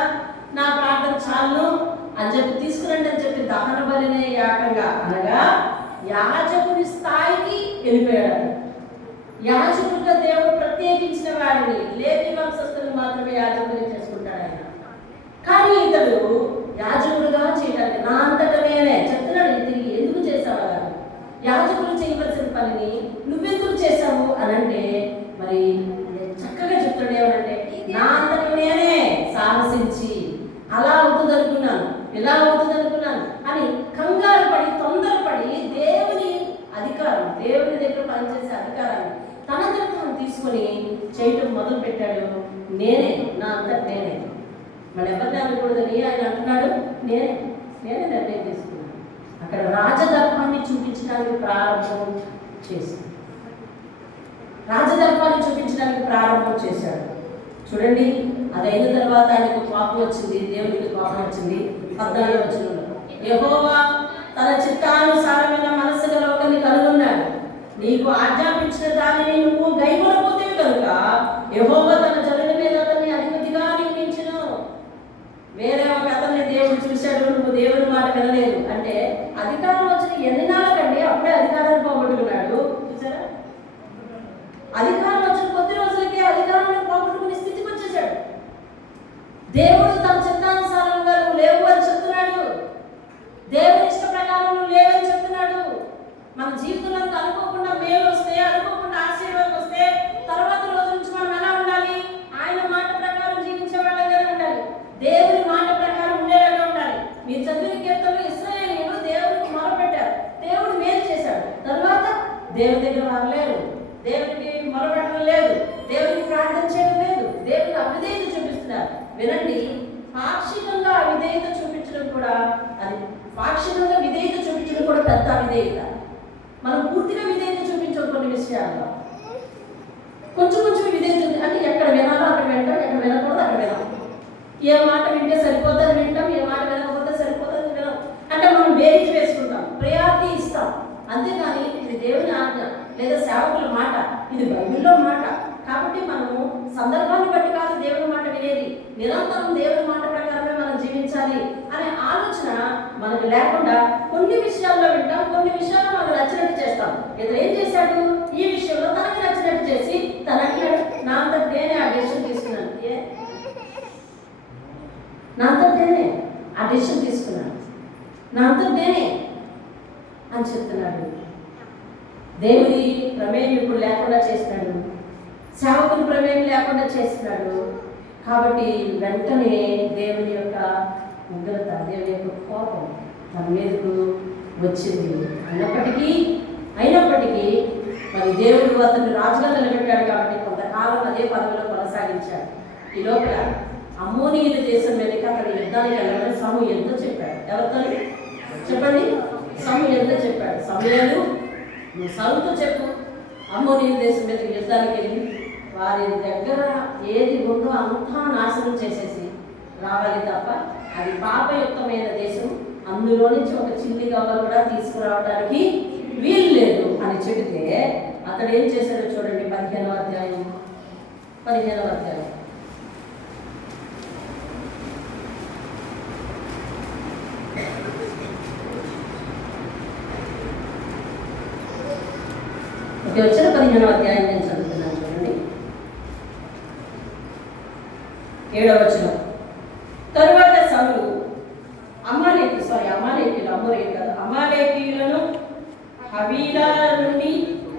నా ప్రార్థన చాలు అని చెప్పి తీసుకురండి అని చెప్పి దహన బలినే యాగంగా అనగా యాజకుని స్థాయికి వెళ్ళిపోయాడు. యాజకుడిగా దేవుడు ప్రత్యేకించిన వాడిని, లేవి వంశస్థులు మాత్రమే యాజకుడిని చేసుకుంటాడు ఆయన. కానీ ఇతడు యాజకుడిగా చేయడానికి నా అంతటా నేనే చెప్తున్నాడు. తిరిగి ఎందుకు చేసావు అలా? యాజకులు చేయవలసిన పనిని నువ్వెందుకు చేశావు అని అంటే మరి చక్కగా చెప్తాడు. ఏమనంటే నా అంతటా నేనే సాహసించి అలా అవుతుంది అనుకున్నాను, ఇలా అవుతుంది అనుకున్నాను అని కంగారు పడి తొందరపడి దేవుని అధికారం, దేవుని దగ్గర పనిచేసే అధికారాన్ని తనంతట తాను తీసుకొని చేయటం మొదలు పెట్టాడు. నేనే నా అంతటా నేనే. మరి ఎవరిని అనకూడదని ఆయన అంటున్నాడు. నేనే నిర్ణయం తీసుకున్నాను. అక్కడ రాజదర్పాన్ని చూపించడానికి ప్రారంభం చేశాడు. రాజదర్పాన్ని చూపించడానికి ప్రారంభం చేశాడు. చూడండి, అదైన తర్వాత ఆయనకు కోపం వచ్చింది, దేవునికి కోపం వచ్చింది. 14వ వచనంలో యెహోవా తన చిత్తానుసారమైన మనస్సు గల ఒకరిని కనుగొన్నాడు. నీకు ఆజ్ఞాపించిన దానిని నువ్వు గైకొనకపోతే కనుక యెహోవా తన జనుల మీద అతన్ని అధిపతిగా నియమించును. వేరే ఒక అతన్ని దేవుడు చూశాడు, నువ్వు దేవుని మాట వినలేదు అంటే అధికారం వచ్చిన ఎన్ని నాళ్ళకండి అప్పుడే అధికారాన్ని పోగొట్టుకున్నాడు. చూసారా? అధికారం వచ్చిన కొద్ది రోజులకే అధికారాన్ని పోగొట్టుకునే స్థితికి వచ్చేసాడు. దేవుడు తన చిత్తానుసారంగా నువ్వు లేవు అని చెప్తున్నాడు. దేవుని ఇష్ట ప్రకారం నువ్వు లేవని చెప్తున్నాడు. మన జీవితంలో అనుకోకుండా మేలు వస్తే, అనుకోకుండా ఆశీర్వాదం వస్తే తర్వాత రోజు నుంచి మనం ఎలా ఉండాలి? ఆయన మాట ప్రకారం జీవించే వాళ్ళగానే ఉండాలి. దేవుని మాట ప్రకారం ఉండేలాగా ఉండాలి. మీరు చదివిన కీర్తనలో ఇశ్రాయేలీయులు దేవునికి మొరపెట్టారు, దేవుడు మేలు చేశాడు. తర్వాత దేవుని దగ్గర మారలేరు, దేవునికి మొరపెట్టడం లేదు, దేవునికి ప్రార్థన చేయడం లేదు, దేవునికి అవిధేయత చూపిస్తున్నారు. వినండి, పాక్షికంగా అవిధేయత చూపించడం కూడా, అది పాక్షికంగా విధేయత చూపించడం కూడా పెద్ద అవిధేయత. మనం పూర్తిగా విధేయత చూపించం కొన్ని విషయాల్లో. కొంచెం కొంచెం విధేయత అంటే ఎక్కడ వినాలో అక్కడ వింటాం, ఎక్కడ వినకూడదు అక్కడ వినాం. ఏ మాట వింటే సరిపోతుంది వింటాం, ఏ మాట వినకపోతే సరిపోతుంది వినాం. అంటే మనం బేరీజ్ వేసుకుంటాం, ప్రయారిటీ ఇస్తాం. అంతేగాని ఇది దేవుని ఆజ్ఞ లేదా సేవకుల మాట, ఇది బైబిల్లో మాట కాబట్టి మనము సందర్భాన్ని బట్టి కాదు దేవుని మాట వినేది, నిరంతరం దేవుని మాట ప్రకారమే మనం జీవించాలి అనే ఆలోచన మనకు లేకుండా కొన్ని విషయాల్లో వింటాం, కొన్ని విషయాల్లో మనకు నచ్చినట్టు చేస్తాం. ఇతను ఏం చేశాడు? ఈ విషయంలో తనకి నచ్చినట్టు చేసి తన నా అంతట నేనే ఆ డెసిషన్ తీసుకున్నాను, నా అంతట నేనే ఆ డెసిషన్ తీసుకున్నాను, నా అంతట నేనే అని చెప్తున్నాడు. దేవుని ప్రమేయం ఇప్పుడు లేకుండా చేస్తున్నాడు, సేవకుని ప్రమేయం లేకుండా చేస్తున్నాడు. కాబట్టి వెంటనే దేవుని యొక్క ఉగ్రత, దేవుని యొక్క కోపం తన మీదకు వచ్చింది. అయినప్పటికీ మరి దేవుడు అతన్ని రాజుగా నిలబెట్టాడు కాబట్టి కొంతకాలం అదే పదవిలో కొనసాగించాడు. ఈ లోపల అమ్మోనీయుల దేశం మీదకి అతను యుద్ధానికి వెళ్ళాలని సమూయేలుతో చెప్పాడు. ఎవరితో చెప్పండి? సమూయేలుతో చెప్పాడు. సమూయేలు, నువ్వు సౌలుతో చెప్పు, అమ్మోనీయుల దేశం మీదకి యుద్ధానికి వెళ్ళి వారి దగ్గర ఏది ఉందో అంతా నాశనం చేసేసి రావాలి తప్ప అది పాపయుక్తమైన దేశం, అందులో నుంచి ఒక చిల్లి గవ్వలు కూడా తీసుకురావడానికి వీలు లేదు అని చెబితే అతడు ఏం చేశాడో చూడండి. 15వ అధ్యాయం 15వ అధ్యాయం. వచ్చిన 15వ అధ్యాయం నేను చదువుతున్నాను చూడండి. 7వ వచనం. తరువాత సౌలు అమాలేకీయులను హవీలా నుండి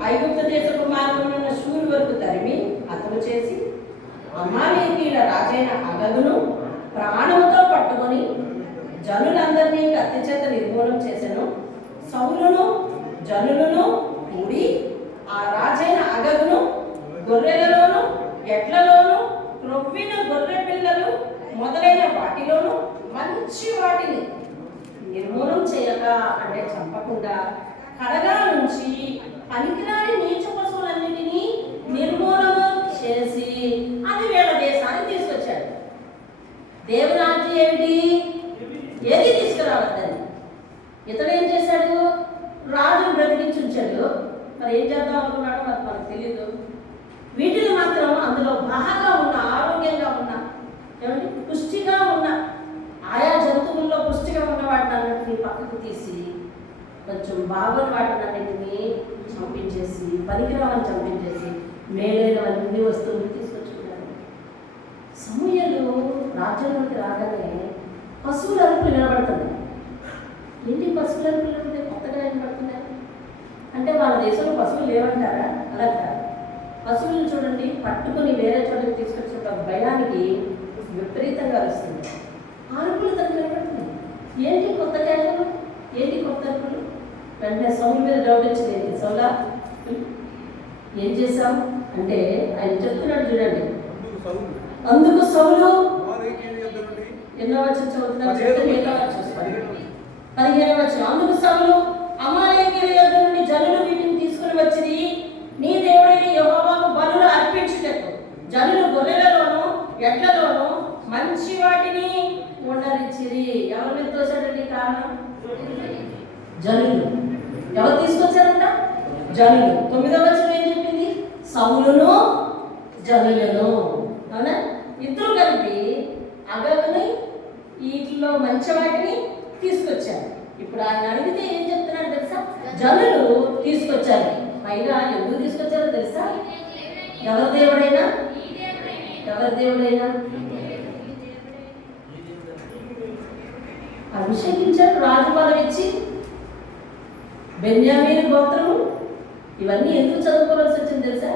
ఐగుప్తు దేశపు మార్గమున షూరు వరకు తరిమి హతము చేసి అమాలేకీయుల రాజైన అగగును ప్రాణముతో పట్టుకొని జనులందరినీ కత్తి చేత నిర్మూలన చేసెను. సౌలును జనులను కూడి ఆ రాజైన అగగును గొర్రెలలోను ఎడ్లలోను క్రొవ్విన గొర్రె పిల్లలు మొదలైన వాటిలోను మంచి వాటిని నిర్మూలన చేయక, అంటే చంపకుండా, కడగా నుంచి పనికిరాని నీచ పశువులన్నిటినీ నిర్మూలన చేసి అది వీళ్ళ దేశానికి తీసుకొచ్చాడు. దేవుని ఆజ్ఞ ఏమిటి? ఏది తీసుకురావద్దని. ఇతడు ఏం చేశాడు? రాజును బ్రతికించి ఉంచాడు. మరి ఏం చేద్దాం అనుకున్నాడో మరి మనకు తెలియదు. వీటిని మాత్రం అందులో బాగా ఉన్న, ఆరోగ్యంగా ఉన్న, ఏమంటే పుష్టిగా ఉన్న, ఆయా జంతువుల్లో పుష్టిగా ఉన్న వాటిని అన్నింటినీ పక్కకు తీసి కొంచెం బాగోని వాటిని అన్నింటినీ చంపించేసి, పనికిరావని చంపించేసి మేలైనవన్నీ వస్తువులు తీసుకొచ్చుకున్నాడు. సమూయేలు రాజ్యంలోకి రాగానే పశువుల అరుపులు వినబడుతున్నాయి. ఏంటి పశువుల అరుపులు వినబడితే కొత్తగా వినబడుతున్నాయి అంటే వాళ్ళ దేశంలో పశువులు లేవంటారా? అలా కాదు. పశువులను చూడండి, పట్టుకుని వేరే చోటకి తీసుకొచ్చిన భయానికి విపరీతంగా వస్తుంది. అరుపులు తనకు వినబడుతున్నాయి. ఏంటి కొత్త కేకలు, ఏంటి కొత్త అరుపులు? వెంటనే సౌలు మీద డౌట్ వచ్చింది. ఏంటి సౌలా, ఏం చేశాం అంటే ఆయన చెప్తున్నాడు చూడండి. అందుకు సౌలు ఎన్నో వచ్చి చదువుతున్నారు, 15వ వచనం. అందుకు సౌలు అమాలేకీయుల యొద్ద నుండి జనులు వీటిని తీసుకుని వచ్చింది నీ దేవుడైన యెహోవాకు బలులు అర్పించుటకు జనులు గొర్రెలలోను ఎడ్లలోను మంచి వాటిని ఉండరిచ్చిరి. ఎవరు మీద తోసాడండి కారణం? జనులు. ఎవరు తీసుకొచ్చారంట? జనులు. 9వ వచనం ఏం చెప్పింది? సౌలును జనులను. అవునా? ఇద్దరు కలిపి అగగుని వీటిలో మంచి వాటిని తీసుకొచ్చారు. ఇప్పుడు ఆయన అడిగితే ఏం చెప్తున్నాడు తెలుసా? జనులు తీసుకొచ్చారు. పైగా ఎందుకు తీసుకొచ్చారో తెలుసా? ఎవరి దేవుడైనా అభిషేకించారు, రాజు పదవి ఇచ్చి. బెన్యామీను గోత్రము. ఇవన్నీ ఎందుకు చదువుకోవాల్సి వచ్చింది తెలుసా?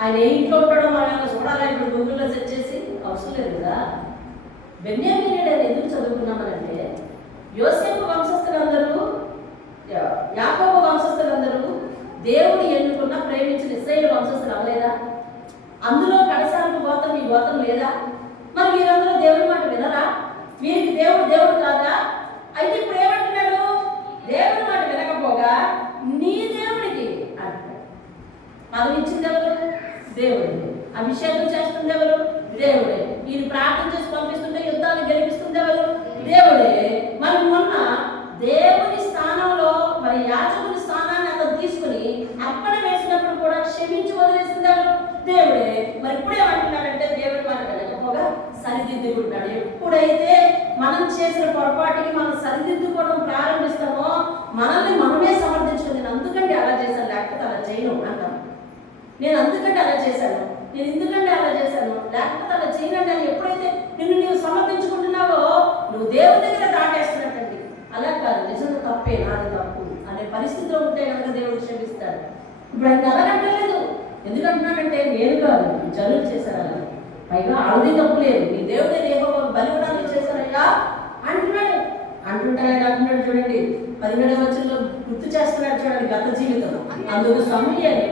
ఆయన ఏ ఇంట్లో ఉంటాడో మనం చూడాలి. ఇప్పుడు గూగుల్లో సెర్చ్ చేసి అవసరం లేదు కదా. బెన్యామీనుడు ఆయన ఎందుకు చదువుకున్నామనంటే, యోసేపు వంశస్థులందరూ, యాకోబు వంశస్థులందరూ దేవుడు ఎన్నుకున్న ప్రేమించిన ఇశ్రాయేలు వంశస్థులు అవ్వలేదా? అందులో కడసాలకు గోత్రం ఈ గోత్రం లేదా? మరి వీరందరూ దేవుడి మాట వినరా? వీరికి దేవుడు కాదా? అయితే ఇప్పుడు ఏమంటున్నాడు? దేవుడి మాట వినకపోగా నీ దేవుడికి అంటాడు. పదవి ఇచ్చింది ఎవరు? దేవుడే. అభిషేకం చేస్తుంది ఎవరు? దేవుడే. ఈయన ప్రార్థన చేసి పంపిస్తుంటే యుద్ధాలు గెలిపిస్తుంది ఎవరు? దేవుడే. మరి మొన్న దేవుని స్థానంలో మరి యాజకుని స్థానాన్ని అతను తీసుకుని అప్పన వేసినప్పుడు కూడా క్షమించి వదిలేసింది ఎవరు? దేవుడే. మరి ఇప్పుడేమంటున్నాడంటే దేవుడి మాట వినకపోగా సరిదిద్దుకుంటాడు. ఎప్పుడైతే మనం చేసిన పొరపాటుకి మనం సరిదిద్దుకోవడం ప్రారంభిస్తామో మనల్ని మనమే సమర్థించుకుంది. నేను అందుకంటే అలా చేశాను, లేకపోతే అలా చేయను అంటాం. నేను అందుకంటే అలా చేశాను, నేను ఎందుకంటే అలా చేశాను, లేకపోతే అలా చేయనండి అని ఎప్పుడైతే నిన్ను నీవు సమర్థించుకుంటున్నావో నువ్వు దేవుడి దగ్గర దాటేస్తున్నట్టండి. అలా కాదు, నిజంగా తప్పే, నాది తప్పు అనే పరిస్థితిలో ఉంటే కనుక దేవుడు క్షమిస్తాడు. ఇప్పుడు ఆయన అలాగంటలేదు. ఎందుకంటున్నాడంటే నేను కాదు, జనులు చేశారు అలా. పైగా ఆవిడే తప్పు లేదు, నీ దేవుడే ఏవో బలివడానికి చేశారయ్యా అంటున్నాడు. అంటున్నాడు చూడండి, 17వ వచనంలో గుర్తు చేస్తున్నాడు చూడండి గత జీవితం. అందుకు సమూయేలు,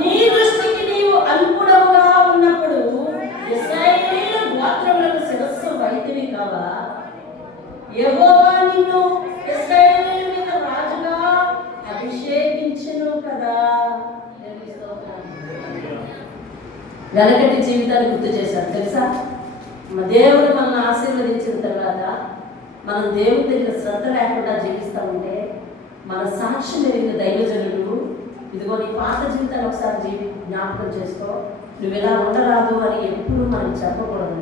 నీ దృష్టికి నీవు అల్పుడవుగా ఉన్నప్పుడు ఇశ్రాయేలు గోత్రములకు శిరస్సు వైద్యుని కావా? యెహోవా నిన్ను ఇశ్రాయేలు మీద రాజుగా అభిషేకించును కదా. వెనకటి జీవితాన్ని గుర్తు చేశారు తెలుసా? దేవుడు మనల్ని ఆశీర్వదించిన తర్వాత మనం దేవుడి దగ్గర శ్రద్ధ లేకుండా జీవిస్తూ ఉంటే మన సాక్ష్యం ఎరిగిన దైవజనులు, ఇదిగో నీ పాత జీవితాన్ని ఒకసారి జ్ఞాపకం చేసుకో. నువ్వు ఇలా ఉండరాదు అని ఎప్పుడు మనం చెప్పకూడదు.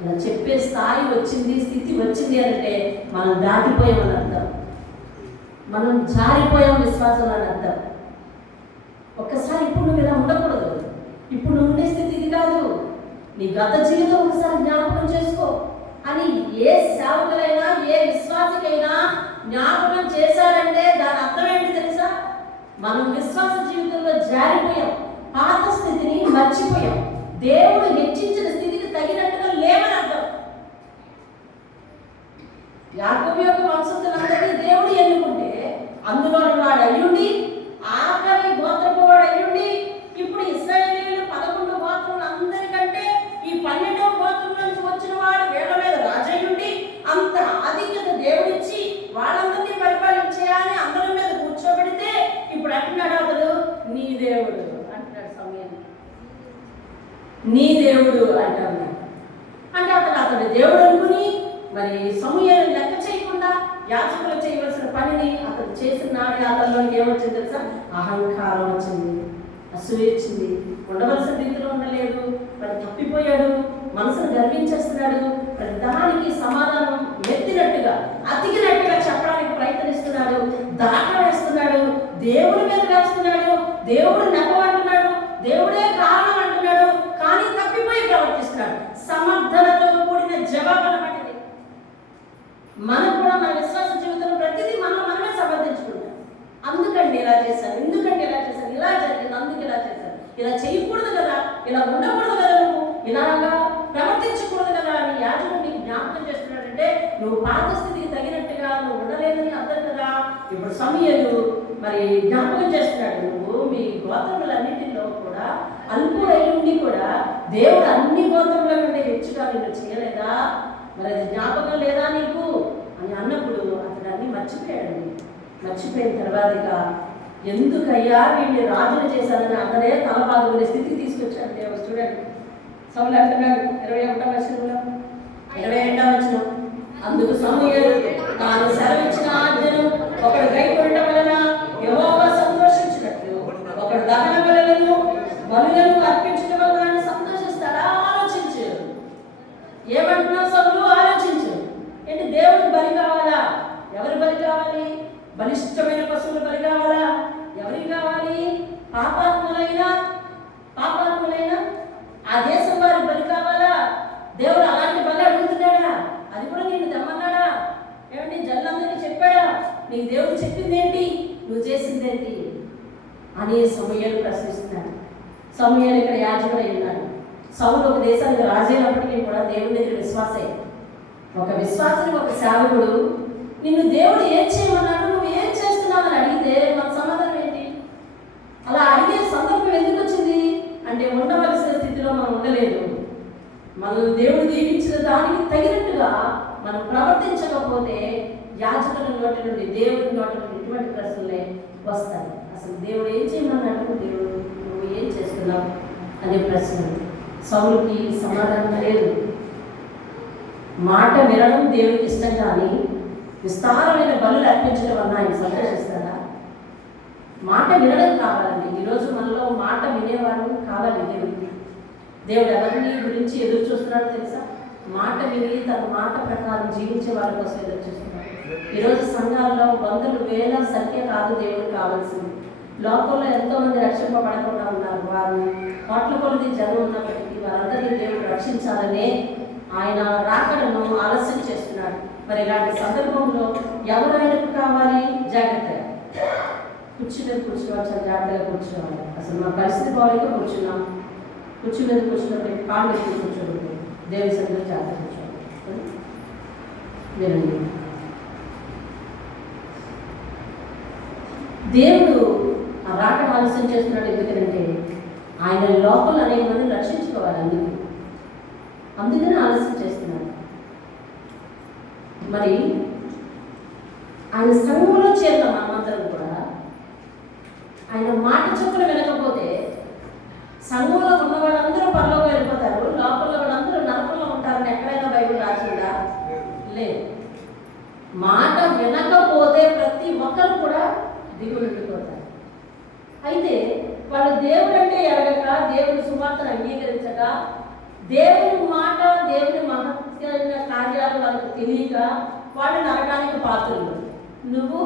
ఇలా చెప్పే స్థాయి వచ్చింది, స్థితి వచ్చింది అంటే మనం దాటిపోయామని అర్థం, మనం జారిపోయాం విశ్వాసం అని అర్థం. ఒక్కసారి ఇప్పుడు నువ్వు ఇలా ఉండకూడదు, ఇప్పుడు నువ్వు ఉండే స్థితి ఇది కాదు, నీ గత జీవితం ఒకసారి జ్ఞాపకం చేసుకో అని ఏ సేవకులైనా ఏ విశ్వాసికైనా జ్ఞాపకం చేశారంటే దాని అర్థం ఏంటి తెలుసా? మనం విశ్వాస జీవితంలో జారిపోయాం, పాత స్థితిని మర్చిపోయాం, దేవుడు హెచ్చించిన స్థితికి తగినట్టుగా లేవని అర్థం. యాకోబు యొక్క వంశస్థులందరినీ దేవుడు ఎన్నుకుంటే అందులో వాడు అయ్యుండి, ఆఖరి గోత్రపు వాడు అయ్యుండి, ఇప్పుడు ఇశ్రాయేలీయులు 11 గోత్రములు అందరికంటే ఈ 12వ గోత్రం నుంచి వచ్చిన వాడు వీళ్ళ మీద రాజయ్యుండి, అంత ఆధిక్యత దేవుడిచ్చి వాళ్ళందరినీ పరిపాలించేయాలని అందరి మీద కూర్చోబెడితే ఇప్పుడు అంటున్నాడు అతడు నీ దేవుడు అంటున్నాడు. సమయాన్ని నీ దేవుడు అంటాడు. అంటే అతడు దేవుడు అనుకుని మరి సమయాన్ని లెక్క చేయకుండా యాజకులు చేయవలసిన పనిని అతను చేసిన అతనిలోకి ఏమొచ్చింది తెలుసా? అహంకారం వచ్చింది, అసూయ వచ్చింది, ఉండవలసిన రీతిలో ఉండలేదు, మరి తప్పిపోయాడు, మనసును గర్వించేస్తున్నాడు, ప్రతి దానికి సమాధానం ఎత్తినట్టుగా అతికినట్టుగా చెప్పడానికి ప్రయత్నిస్తున్నాడు, దాట వేస్తున్నాడు, దేవుడి మీద వేస్తున్నాడు, దేవుడు నెపమంటున్నాడు, దేవుడే కారణం అంటున్నాడు, కానీ తప్పిపోయి ప్రవర్తిస్తున్నాడు. సమర్థనతో కూడిన జవాబు అన్నమాట. మనం కూడా మన విశ్వాస జీవితంలో ప్రతిదీ మనమే సమర్థించుకుంటాం. అందుకండి ఇలా చేశాను, ఎందుకంటే ఇలా చేశాను, ఇలా జరిగింది, అందుకు ఇలా చేశాను, ఇలా చేయకూడదు కదా, ఇలా ఉండకూడదు కదా, నువ్వు ఇలాగా ప్రవర్తించకూడదు కదా అని యాజకుడు నీకు జ్ఞాపకం చేస్తున్నాడంటే నువ్వు పాత స్థితికి తగినట్టుగా నువ్వు ఉండలేదని అర్థం కదా. ఇప్పుడు సమయలు మరి జ్ఞాపకం చేస్తున్నాడు, నువ్వు మీ గోత్రములన్నింటిలో కూడా అల్పుడై ఉండి కూడా దేవుడు అన్ని గోత్రముల కంటే హెచ్చుగా నిన్ను చేయలేదా, మరి అది జ్ఞాపకం లేదా నీకు అని అన్నప్పుడు అతడు అన్ని మర్చిపోయాడండి. మర్చిపోయిన తర్వాత ఎందుకయ్యా వీడిని రాజును చేశానని అతనే తల బాదుకునే స్థితికి తీసుకొచ్చాడు దేవుడు. చూడండి, సౌలు అంటున్నాడు 21వ వచనంలో, 22వ వచనం, అందుకు సమూయేలు తాను సెలవిచ్చిన ఆజ్ఞను ఒకడు గైకొనడం వలన యెహోవా సంతోషించినట్లు ఒకడు దహన బలులను అర్పించడం వలన ఆయన సంతోషిస్తాడా? ఆలోచించు. ఏమంటున్నావు సౌలు? ఆలోచించు. ఏంటి, దేవుడికి బలి కావాలా? ఎవరి బలి కావాలి? బలిష్టమైన పశువులు బలి కావాలా? ఎవరికి కావాలి? పాపాత్ములైన ఆ దేశం వారి బలి కావాలా? దేవుడు అలాంటి బలి అడుగుతున్నాడా? అది కూడా నేను తెమ్మన్నాడా? ఏమంటే జల్లందరికీ చెప్పాడా? నీకు దేవుడు చెప్పింది ఏంటి, నువ్వు చేసింది ఏంటి అని సమూయేలు ప్రశ్నిస్తున్నాడు. సమూయేలు ఇక్కడ యాజకుడై ఉన్నాడు. సౌలు ఒక దేశానికి రాజైనప్పటికీ కూడా దేవుడి దగ్గర విశ్వాసే. ఒక విశ్వాసం, ఒక సేవకుడు నిన్ను దేవుడు ఏం చేయమన్నాడు, నువ్వు ఏం చేస్తున్నావు అని అడిగితే మన సమాధానం ఏంటి? అలా అడిగే సందర్భం ఎందుకు వచ్చింది అంటే ఉండవలసిన స్థితిలో మనం ఉండలేదు. మనల్ని దేవుడు దీవించిన దానికి తగినట్టుగా మనం ప్రవర్తించకపోతే యాజకుల నోటి నుండి, దేవుడి నోటి నుండి ఇటువంటి ప్రశ్నలే వస్తాయి. అసలు దేవుడు ఏం చేయమన్నాడు, దేవుడు నువ్వు ఏం చేస్తున్నావు అనే ప్రశ్న. సౌలుకి సమాధానం లేదు. మాట వినడం దేవుడికి ఇష్టం, కానీ విస్తారమైన బలులు అర్పించడం వల్ల ఆయన సంతోషిస్తాడా? మాట వినడం కావాలండి. ఈరోజు మనలో మాట వినేవాళ్ళు కావాలి దేవుడికి. దేవుడు ఎవరిని గురించి ఎదురు చూస్తున్నాడో తెలుసా? మాట విని తన మాట ప్రకారం జీవించే వాళ్ళ కోసం ఎదురు చూస్తున్నాడు. ఈరోజు సంఘాల్లో వందలు వేల సంఖ్య కాదు దేవుడు కావాల్సింది. లోకంలో ఎంతోమంది రక్షింపబడకుండా ఉన్నారు. వారు కోట్ల కొలది జనం ఉన్నప్పటికీ వారందరినీ దేవుడు రక్షించాలనే ఆయన రాకడను ఆలస్యం చేస్తున్నాడు. మరి ఇలాంటి సందర్భంలో ఎవరైనా కావాలి? జాగ్రత్తగా కుర్చీ మీద కూర్చోవాలి, చాలా జాగ్రత్తగా కూర్చోవాలి. అసలు మా పరిస్థితి బాగా కూర్చున్నాం, కుర్చీ మీద కూర్చున్నప్పుడు కాళ్ళు ఎత్తి కూర్చోండి, దేవుని సన్నిధిలో జాగ్రత్త కూర్చోవాలి. వినండి, దేవుడు ఆ రాకడ ఆలస్యం చేస్తున్నాడు. ఎందుకంటే ఆయన లోపల అనేక మందిని రక్షించుకోవాలి. అందుకనే ఆలస్యం చేస్తున్నాడు. మరి ఆయన సంఘంలో చేరిన మనమందరం కూడా ఆయన మాట చొప్పున వినకపోతే సంఘంలో ఉన్న వాళ్ళందరూ పరలోకి వెళ్ళిపోతారు, లోపల వాళ్ళందరూ నరకంలో ఉంటారని ఎక్కడైనా బైబిల్ రాసిందా? లేదు. మాట వినకపోతే ప్రతి ఒక్కరు కూడా దిగులు ఉండిపోతారు. అయితే వాళ్ళు దేవుడు అంటే ఎరగక, దేవుని సువార్తను అంగీకరించక, దేవుని మాట, దేవుని మహత్యమైన కార్యాలు వాళ్ళకు తెలియక వాళ్ళు నరకానికి పాత్రలు. నువ్వు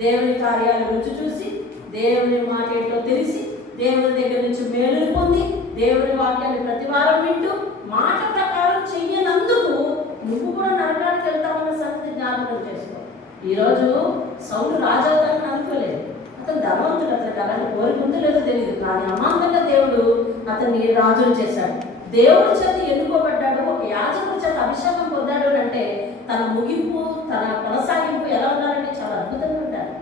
దేవుని కార్యాల రుచి చూసి, దేవుని మాట ఏంటో తెలిసి, దేవుని దగ్గర నుంచి మేలును పొంది, దేవుని వాక్యాన్ని ప్రతి వారం వింటూ మాట ప్రకారం చెయ్యనందుకు నువ్వు కూడా నరకానికి వెళ్తామన్న సంగతి జ్ఞాపకం చేసుకో. ఈరోజు సౌలు రాజవుతానని అనుకోలేదు. అతను ధనవంతుడు, అతనికి అలాంటి కోరిక ఉందో లేదో తెలియదు. కానీ అమాంతంగా దేవుడు అతన్ని రాజును చేశాడు. దేవుడి చేత ఎన్నుకోబడ్డాడు, ఒక యాజకుడి చేత అభిషేకం పొందాడు అంటే తన ముగింపు, తన కొనసాగింపు ఎలా ఉండాలంటే చాలా అద్భుతంగా ఉండాలి.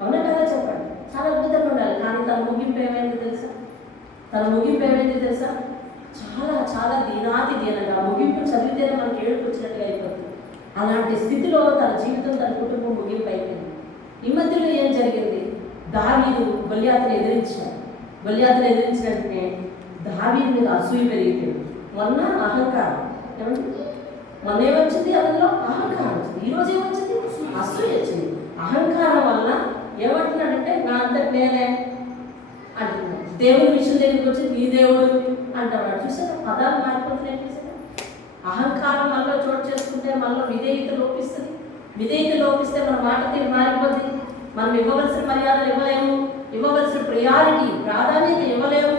అవునా కదా చెప్పండి? చాలా అద్భుతంగా ఉండాలి. కానీ తన ముగింపు ఏమైంది తెలుసా? చాలా చాలా దీనాతి దీనంగా ముగింపు చదివితేనే మనకి ఏడుపు వచ్చినట్టుగా అయిపోతుంది. అలాంటి స్థితిలో తన జీవితం, తన కుటుంబం ముగింపు అయిపోయింది. ఈ మధ్యలో ఏం జరిగింది? దావీదు గొల్యాతును ఎదిరించినట్టునే దావీదు మీద అసూయ పెరిగిపోయింది. మొన్న అహంకారం, ఏమంటే మొన్న ఏమొచ్చింది? అందులో అహంకారం వచ్చింది. ఈరోజు ఏమొచ్చింది? అసూయ వచ్చింది. అహంకారం వల్ల ఏమంటున్నాడంటే నా అంతటి నేనే అంటున్నాడు. దేవుని విషయం దగ్గరికి వచ్చి నీ దేవుడు అంటున్నాడు. చూసారా పదాలు మారిపోతున్నాయి? చూసారా? అహంకారం మనలో చోటు చేసుకుంటే మనలో విధేయత లోపిస్తుంది. విధేయత లోపిస్తే మన మాట తీరు మారిపోతుంది. మనం ఇవ్వవలసిన మర్యాదలు ఇవ్వలేము, ఇవ్వవలసిన ప్రాధాన్యత ఇవ్వలేము.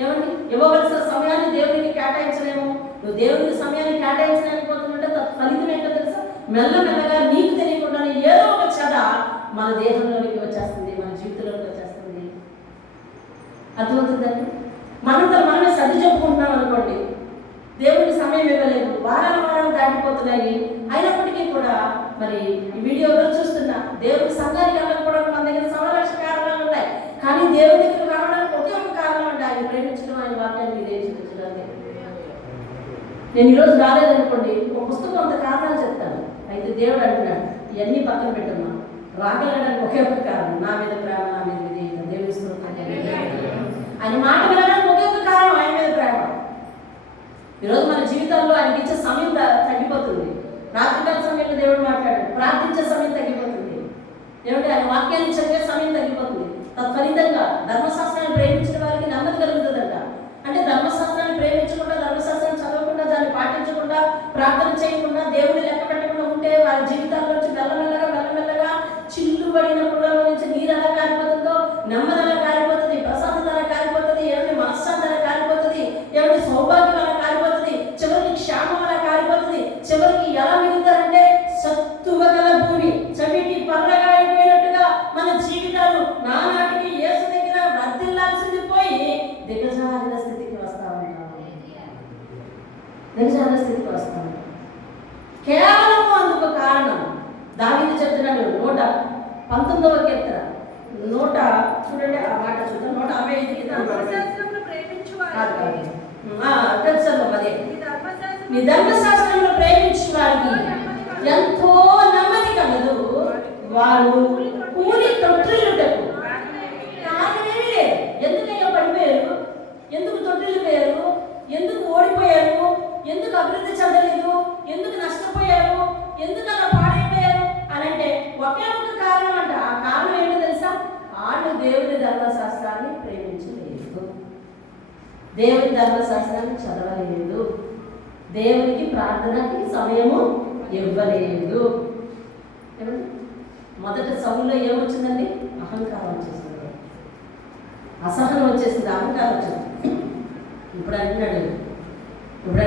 ఏమండి? ఇవ్వవలసిన సమయాన్ని దేవునికి కేటాయించలేము. నువ్వు దేవునికి సమయాన్ని కేటాయించలేకపోతుంటే ఫలితం ఏంటో తెలుసా? మెల్లమెల్లగా నీకు తెలియకుండానే ఏదో ఒక చెద మన దేహంలోనికి వచ్చేస్తుంది, మన జీవితంలోకి వచ్చేస్తుంది. అర్థమవుతుందండి? మనంతో మనమే సర్ది చెప్పుకుంటున్నాం అనుకోండి, దేవునికి సమయం ఇవ్వలేదు, వారాలు దాటిపోతున్నాయి. అయినప్పటికీ కూడా మరి ఈ వీడియోలో చూస్తున్నా దేవుని సంఘానికి వెళ్ళకపోవడానికి మన దగ్గర 1,00,000 కారణాలు ఉన్నాయి. కానీ దేవుని దగ్గర రావడానికి ఒకే ఒక కారణం అంటే ఆయన ప్రేమించడం, ఆయన వాక్యాన్ని విధేయించడం. నేను ఈరోజు రాలేదనుకోండి, ఒక పుస్తకం అంత కారణాలు చెప్తాను. అయితే దేవుడు అంటున్నాడు ఇవన్నీ పక్కన పెట్టమ్మా, రాగలడానికి ఒకే ఒక కారణం, నా మీద ప్రేమ, నా మీద విధేయత. దేవుని స్తోత్రం. ఆయన మాట వినడానికి ఒకే ఒక కారణం, ఆయన మీద ప్రేమ. ఈరోజు మన జీవితంలో ఆయనకి ఇచ్చే సమయం తగ్గిపోతుంది. రాత్రికాల సమయంలో దేవుడు మాట్లాడాడు, ప్రార్థించే సమయం తగ్గిపోతుంది. ఏమంటే ఆయన వాక్యాన్ని చదివే సమయం తగ్గిపోతుంది. తత్ఫలితంగా ధర్మశాస్త్రాన్ని ప్రేమించిన వారికి నెమ్మది కలుగుతుందంట. అంటే ధర్మశాస్త్రాన్ని ప్రేమించకుండా, ధర్మశాస్త్రాన్ని చదవకుండా, దాన్ని పాటించకుండా, ప్రార్థన చేయకుండా, దేవుని లెక్క పెట్టకుండా ఉంటే వారి జీవితాల్లో నుంచి మెల్లమెల్లగా చిల్లుబడిన పుల్లలో నుంచి నీరు ఎలా కారిపోతుందో, నెమ్మది ఎలా కారిపోతుంది, ప్రశాంతత ఎలా కారిపోతుంది, ఏమిటి మనశ్శాంతి ఎలా కారిపోతుంది, ఏమిటి సౌభాగ్యం ఎలా కారిపోతుంది, చివరికి క్షేమం ఎలా కారిపోతుంది, చివరికి ఎలా మిగులుతారంటే సత్తువగల భూమి చవిటి పర్రగా అయిపోయినట్టుగా మన జీవితాలు నానాటికి యేసు దగ్గర వర్ధిల్లాల్సింది పోయి దిగజారిన స్థితికి వస్తా ఉంటాం. కేవలం అందుకు కారణం దావీదు చెప్తున్నాడు. 119వ కీర్తన చూడండి, ఆ మాట చూద్దాం. 165 నీ ధర్మశాస్త్రంలో ప్రేమించు వారికి ఎంతో నెమ్మది కలదు, వారు కూలి తొట్టిల్లుటకు కారణమేమీ లేదు. ఎందుకయ్యా పడిపోయారు? ఎందుకు తొట్టిల్లిపోయారు? ఎందుకు ఓడిపోయారు? ఎందుకు అభివృద్ధి చెందలేదు? ఎందుకు నష్టపోయారు? ఎందుకు అలా పాడైపోయారు అని అంటే ఒకే ఒక కారణం అంట. ఆ కారణం ఏంటో తెలుసా? వాళ్ళు దేవుని ధర్మశాస్త్రాన్ని ప్రేమించలేదు, దేవుని ధర్మశాస్త్రాన్ని చదవలేదు, దేవునికి ప్రార్థనకి సమయము ఇవ్వలేదు. మొదట సౌలులో ఏమొచ్చిందండి? అహంకారం వచ్చేసింది, అసహనం వచ్చేసింది, అహంకారం వచ్చింది. ఇప్పుడు అంటున్నాడు ఇప్పుడు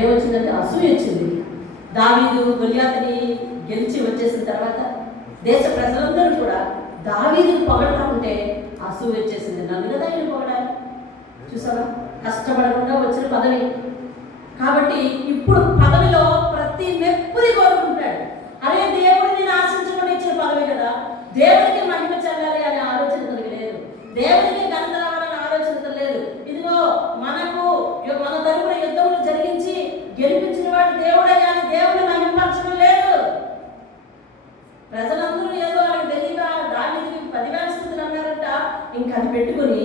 ఏమొచ్చిందంటే అసూయ వచ్చింది. దావీదు గొల్యాతుని గెలిచి వచ్చేసిన తర్వాత దేశ ప్రజలందరూ కూడా దావీదుని పొగడతా ఉంటే అసూయ వచ్చేసింది. నన్ను కదా ఈయన పొగడాలి, చూసావా? కష్టపడకుండా వచ్చిన పదవి కాబట్టి ఇప్పుడు పదవిలో ప్రతి మెప్పుని కోరుకుంటాడు. అరే దేవుడిని నేను ఆశించకుండా ఇచ్చిన పదవి కదా, దేవుడికి మహిమ చెందాలి అనే ఆలోచన తనకి లేదు, దేవుడికి ఘనత రావాలనే ఆలోచన లేదు. ఇదిగో మన తరపున యుద్ధములు జరిగించి గెలిపించిన వాడు దేవుడే కానీ దేవుడిని మహిమపరచడం లేదు. ప్రజలందరూ ఏదో వాళ్ళకి తెలియక దావీదుకి 10,000 స్తుతులు అన్నారంట. ఇంకా అది పెట్టుకుని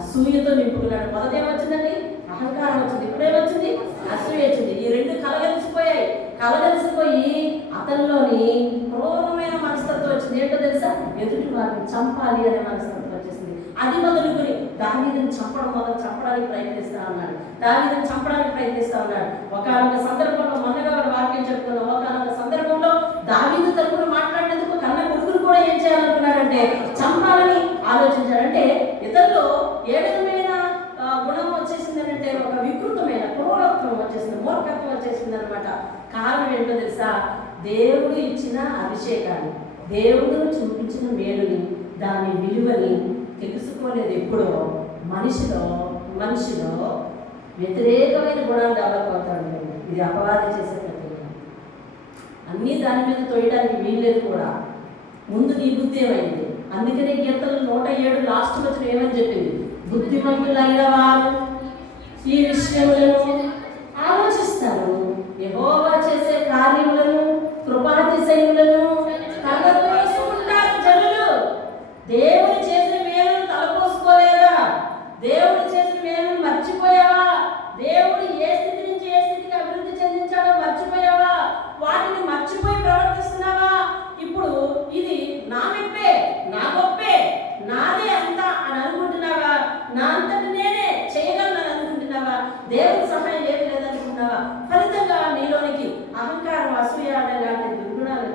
అసూయతో నింపుకున్నాడు. మొదట ఏమొచ్చిందండి? అహంకారం వచ్చింది. ఇప్పుడేమొచ్చింది? అసూయ వచ్చింది. ఈ రెండు కలగలిసిపోయి అతనిలోని క్రూరమైన మనస్తత్వం వచ్చింది. ఏంటో తెలుసా? ఎదుటి వారిని చంపాలి అనే మనస్తత్వం వచ్చేసింది. అది మొదలుకొని దావీదుని చంపడానికి ప్రయత్నిస్తా ఉన్నాడు. దావీదుని చంపడానికి ప్రయత్నిస్తా ఉన్నాడు. ఒకనొక సందర్భంలో మొన్నగా వాక్యం చెప్తున్నాం. ఒకనొక సందర్భంలో దావీదు తరపున మాట్లాడినందుకు కన్న కొడుకులు కూడా ఏం చేయాలనుకున్నారంటే చంపాలని ఆలోచించాడంటే ఇతరులో ఏ విధమైన గుణం వచ్చేసింది అంటే ఒక వికృతమైన క్రూరత్వం వచ్చేసింది, మూర్ఖత్వం వచ్చేసింది అనమాట. కారణం ఏంటో తెలుసా? దేవుడు ఇచ్చిన అభిషేకాన్ని, దేవుడు చూపించిన మేలుని, దాని విలువని తెలుసుకోలేదు. ఎప్పుడో మనిషిలో వ్యతిరేకమైన గుణాలు డెవలప్ అవుతాడు. ఇది అపవాది చేసే ప్రక్రియ. అన్నీ దాని మీద తోయడానికి వీల్లేదు కూడా. ముందు నీ బుద్ధి ఏమైంది? అందుకనే కీర్తనలు 107 లాస్ట్ వచ్చిన ఏమని చెప్పింది? బుద్ధిమంతులైన వారు ఈ విషయములను ఆలోచిస్తారు, యెహోవా చేసే కార్యములను కృపాతిశయములను తలపోసుకుంటారు. జనులు దేవుడు చేసిన మేలును తలపోసుకోలేదా? దేవుడు చేసిన మేలును మర్చిపోయావా? దేవుడు ఏ స్థితి నుంచి ఏ స్థితికి అభివృద్ధి చెందించాడో మర్చిపోయావా? వాటిని మర్చిపోయి ప్రవర్తిస్తున్నావా? ఇప్పుడు ఇది నా మెప్పే, నా గొప్పే, నాదే అంతా అని అనుకుంటున్నావా? నా అంతటి నేనే చేయగలను అనుకుంటున్నావా? దేవుడి సహాయం ఏమి లేదనుకుంటున్నావా? ఫలితంగా నీలోనికి అహంకారం, అసూయ లాంటి దుర్గుణాలు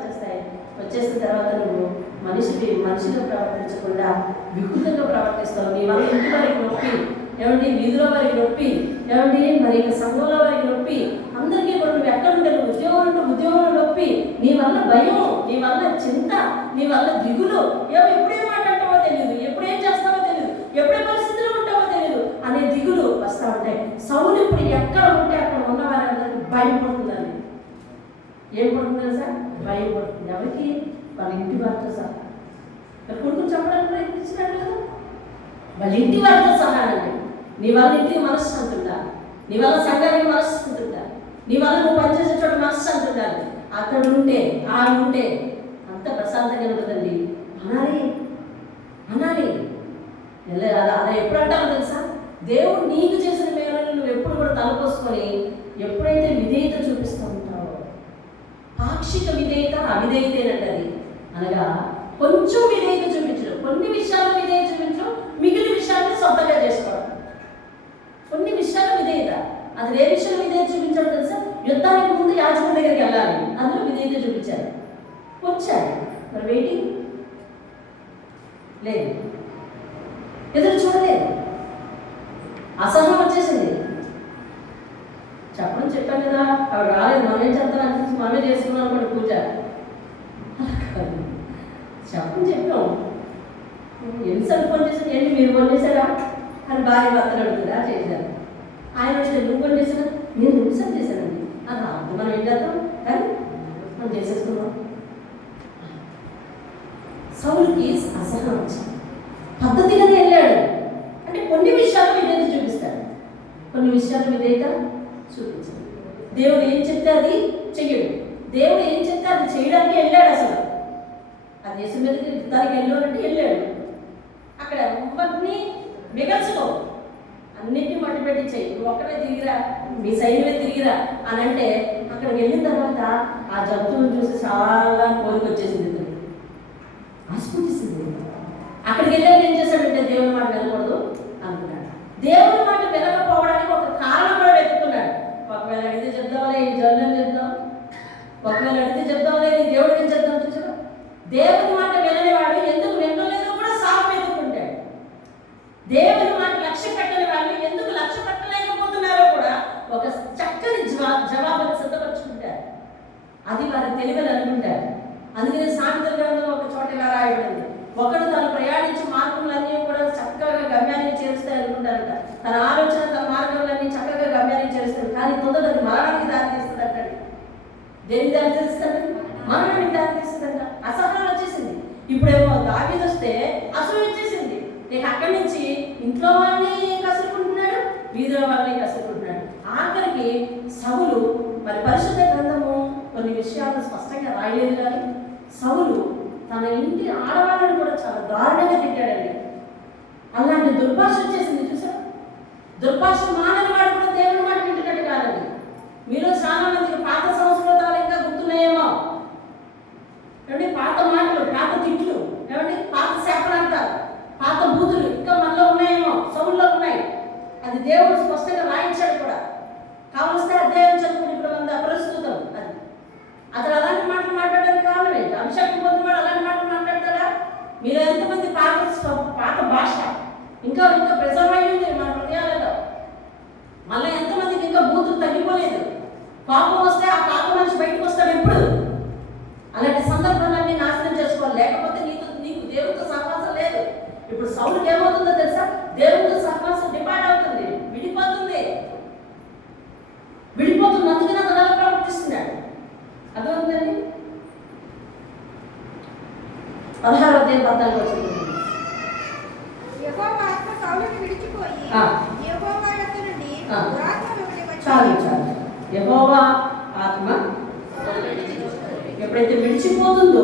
వచ్చేసిన తర్వాత నువ్వు మనిషిగా ప్రవర్తించకుండా వికృతంగా ప్రవర్తిస్తావు. నీ వల్ల ఇంటి వారికి నొప్పి, ఏమండి వీధిలో వారికి నొప్పి, ఏమండి మరి సంఘంలో వారికి నొప్పి, అందరికీ కూడా నువ్వు ఎక్కడుంటే ఉద్యోగంలో నొప్పి, నీ వల్ల భయం, నీ వల్ల చింత, నీ వల్ల దిగులు, ఎప్పుడేం మాట్లాడతావో తెలియదు, ఎప్పుడేం చేస్తావో తెలియదు, ఎప్పుడే పరిస్థితుల్లో ఉంటావో తెలియదు అనే దిగులు వస్తూ ఉంటాయి. సౌలు ఇప్పుడు ఎక్కడ ఉంటే అక్కడ ఉన్న వారందరికీ భయం పడుతుందండి. ఏం పడుతుంది సార్? భయం పడుతుంది. ఎవరికి? వాళ్ళ ఇంటి వారితో సహా. కొడుకుని చెప్పడానికి ప్రయత్నించినాడు కదా, వాళ్ళ ఇంటి వారితో సహా అండి. నీ వల్ల ఇంటికి మనశ్శాంతి ఉండాలి, నీ వల్ల సంఘానికి మనశ్శాంతి ఉండాలి, నీ వల్ల నువ్వు పనిచేసే చోట మనశ్శాంతి ఉండాలి. అక్కడ ఉంటే అంత ప్రశాంతంగా ఉంటుందండి. అనాలి అలా ఎప్పుడు అంటావు తెలుసా? దేవుడు నీకు చేసిన మేలను నువ్వు ఎప్పుడు కూడా తలపోసుకొని ఎప్పుడైతే విధేయత చూపిస్తూ ఉంటావో, పాక్షిక విధేయత అవిధేయతేనంటది. అనగా కొంచెం విధేయత చూపించడం, కొన్ని విషయాలు విధేయత చూపించడం, మిగిలిన విషయాన్ని సొంతంగా చేసుకోవడం. కొన్ని విషయాలు విధేయత, అది ఏ విషయం విధేయత చూపించడం తెలుసా? యుద్ధానికి ముందు యాజకుడి దగ్గరికి వెళ్ళాలి, అందులో విధేయత చూపించారు, వచ్చారు. మరి వెయిటింగ్ లేదు, ఎదురు చూడలేదు, అసహనం వచ్చేసింది. చెప్పాను కదా, ఆవిడ రాలేదు, మనమేం చెప్తాను అనిపించి మనమే చేసుకున్నాం అనుకోండి పూజ. చెప్పాం, ఎన్నిసార్లు ఫోన్ చేశారు, ఏంటి మీరు ఫోన్ చేశారా అని భార్య భర్తలు అడుగుతుందా? చేశారు. ఆయన వచ్చి నువ్వు ఫోన్ చేశారా? నేను ఎన్నిసార్లు చేశానండి. అది అర్థం మనం ఏం చేద్దాం, కానీ మనం చేసేసుకున్నాం. సౌలుకి అసహనం వచ్చింది. పద్ధతిగానే వెళ్ళాడు అంటే కొన్ని విషయాలు విధేయత చూపిస్తాడు, కొన్ని విషయాలు విధేయత చూపించాడు. దేవుడు ఏం చెప్తే అది చెయ్యడు, దేవుడు ఏం చెప్తే అది చేయడానికి వెళ్ళాడు. అసలు ఆ దేశం మీదకి యుద్ధానికి వెళ్ళాడంటే వెళ్ళాడు. అక్కడ ఎవరిని మిగల్చుకో, అన్నింటినీ మట్టి పెట్టి చెయ్యి, నువ్వు ఒక్కడే తిరిగిరా, మీ సైన్యమే తిరిగిరా అని అంటే అక్కడికి వెళ్ళిన తర్వాత ఆ జంతువులను చూసి చాలా కోరిక వచ్చేసింది, ఆస్ఫూర్తిసింది. అక్కడికి వెళ్ళాక ఏం చేశాడంటే దేవుని మాట వినకూడదు అనుకున్నాడు. దేవుని మాట వినకపోవడానికి ఒక కారణం కూడా వెతుకున్నాడు. ఒకవేళ అడిగితే చెప్దాంలే ఈ జన్మం చెప్దాం, ఒకవేళ అడిగితే చెప్దాంలే ఈ దేవుడికి చెప్దాం. చూసారు, దేవుని మాట వినని వాడు ఎందుకు వినలేదో కూడా సాగు వెతుక్కుంటాడు. దేవుని మాట లక్ష్య పెట్టని వాళ్ళు ఎందుకు లక్ష్య పెట్టలేకపోతున్నారో కూడా ఒక చక్కని జవాబుని సిద్ధపరుచుకుంటారు. అది వారి తెలివిని అనుకుంటారు. అందుకనే సామెతల గ్రంథంలో ఒక చోట ఇలా రాయబడింది, ఒకడు తను ప్రయాణించే మార్గములన్నీ కూడా చక్కగా గమ్యాన్ని చేరుస్తాయి అనుకుంటారంట. తన ఆలోచన, తన మార్గములన్నీ చక్కగా గమ్యాన్ని చేరుస్తాడు, కానీ తొందరగా అది మరణానికి దారితీస్తుంది అంటాడు. దేనికి దారితీస్తాడు? మరణానికి దారితీస్తుందంట. అసహనం వచ్చేసింది. ఇప్పుడేమో దావీదు వస్తే అసూయ వచ్చేసింది. నీకు అక్కడి నుంచి ఇంట్లో వాళ్ళని కసురుకుంటున్నాడు, వీధిలో వాళ్ళని కసురుకుంటున్నాడు. ఆఖరికి సౌలు మరి పరిశుద్ధ గ్రంథము కొన్ని విషయాలు స్పష్టంగా రాయలేదు, కానీ సౌలు తన ఇంటి ఆడవాళ్ళని కూడా చాలా దారుణంగా తిట్టాడండి. అలాంటి దుర్భాష వచ్చేసింది. చూసారు, దుర్భాష మానని వాడు కూడా దేవుని మాట వింటున్నట్టు కాదండి. మీలో చాలా మందికి పాత సంస్కృతాలు ఇంకా గుర్తున్నాయేమో, ఏమంటే పాత మాటలు, పాత తిట్లు, ఏమంటే పాత శాపనాంతాలు, పాత బూతులు ఇంకా 16వ అధ్యాయం 14వ వచనం. యెహోవా ఆత్మ సౌలును విడిచిపోయి యెహోవా యొద్ద నుండి దురాత్మ ఒకటి చాలు. యెహోవా ఆత్మ ఎప్పుడైతే విడిచిపోతున్న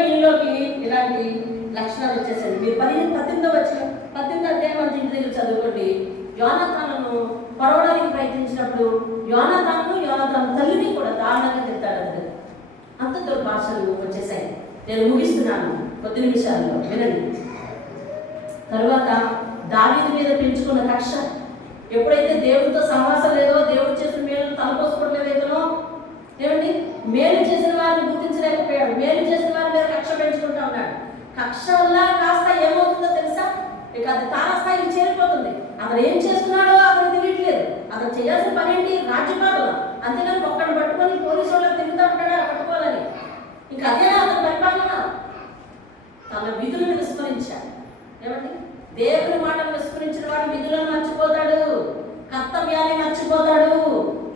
నీళ్ళలోకి ఇలాంటి లక్షణాలు వచ్చేసాయి. మీరు 18వ అధ్యాయం ఇంటి దగ్గర చదువుకోండి. యోనాతానును పరవడానికి ప్రయత్నించినప్పుడు యోనాతాను తల్లిని కూడా దారుణంగా తిడతాడు. అంత దుర్భాషలు వచ్చేసాయి. నేను ముగిస్తున్నాను కొద్ది నిమిషాల్లో, వినండి. తరువాత దావీదు మీద పెంచుకున్న కక్ష, ఎప్పుడైతే దేవుడితో సహవాసం లేదో, దేవుడు చేసిన మేలు తలపోసుకోవట్లేదో, ఏమండి మేలు చేసిన వారిని గుర్తించలేకపోయాడు. మేలు చేసిన వారి మీద కక్ష పెంచుకుంటా ఉన్నాడు. కక్ష వల్ల కాస్త ఏమవుతుందో తెలుసా? ఇక అది తారాస్థాయికి చేరిపోతుంది. అతను ఏం చేస్తున్నాడో అతను తెలియట్లేదు. అతను చేయాల్సిన పని ఏంటి? రాజ్యపాలన. అంతేగాని ఒక్కడిని పట్టుకొని పోలీసు వాళ్ళకి తిరుగుతూ ఉంటాడా పట్టుకోవాలని. ఇంకా అదేనా అతని పరిపాలన? తన విధులను విస్మరించాడు. ఏమండి దేవుని మాటను విస్మరించిన వాడు విధులను మర్చిపోతాడు, కర్తవ్యాన్ని మర్చిపోతాడు,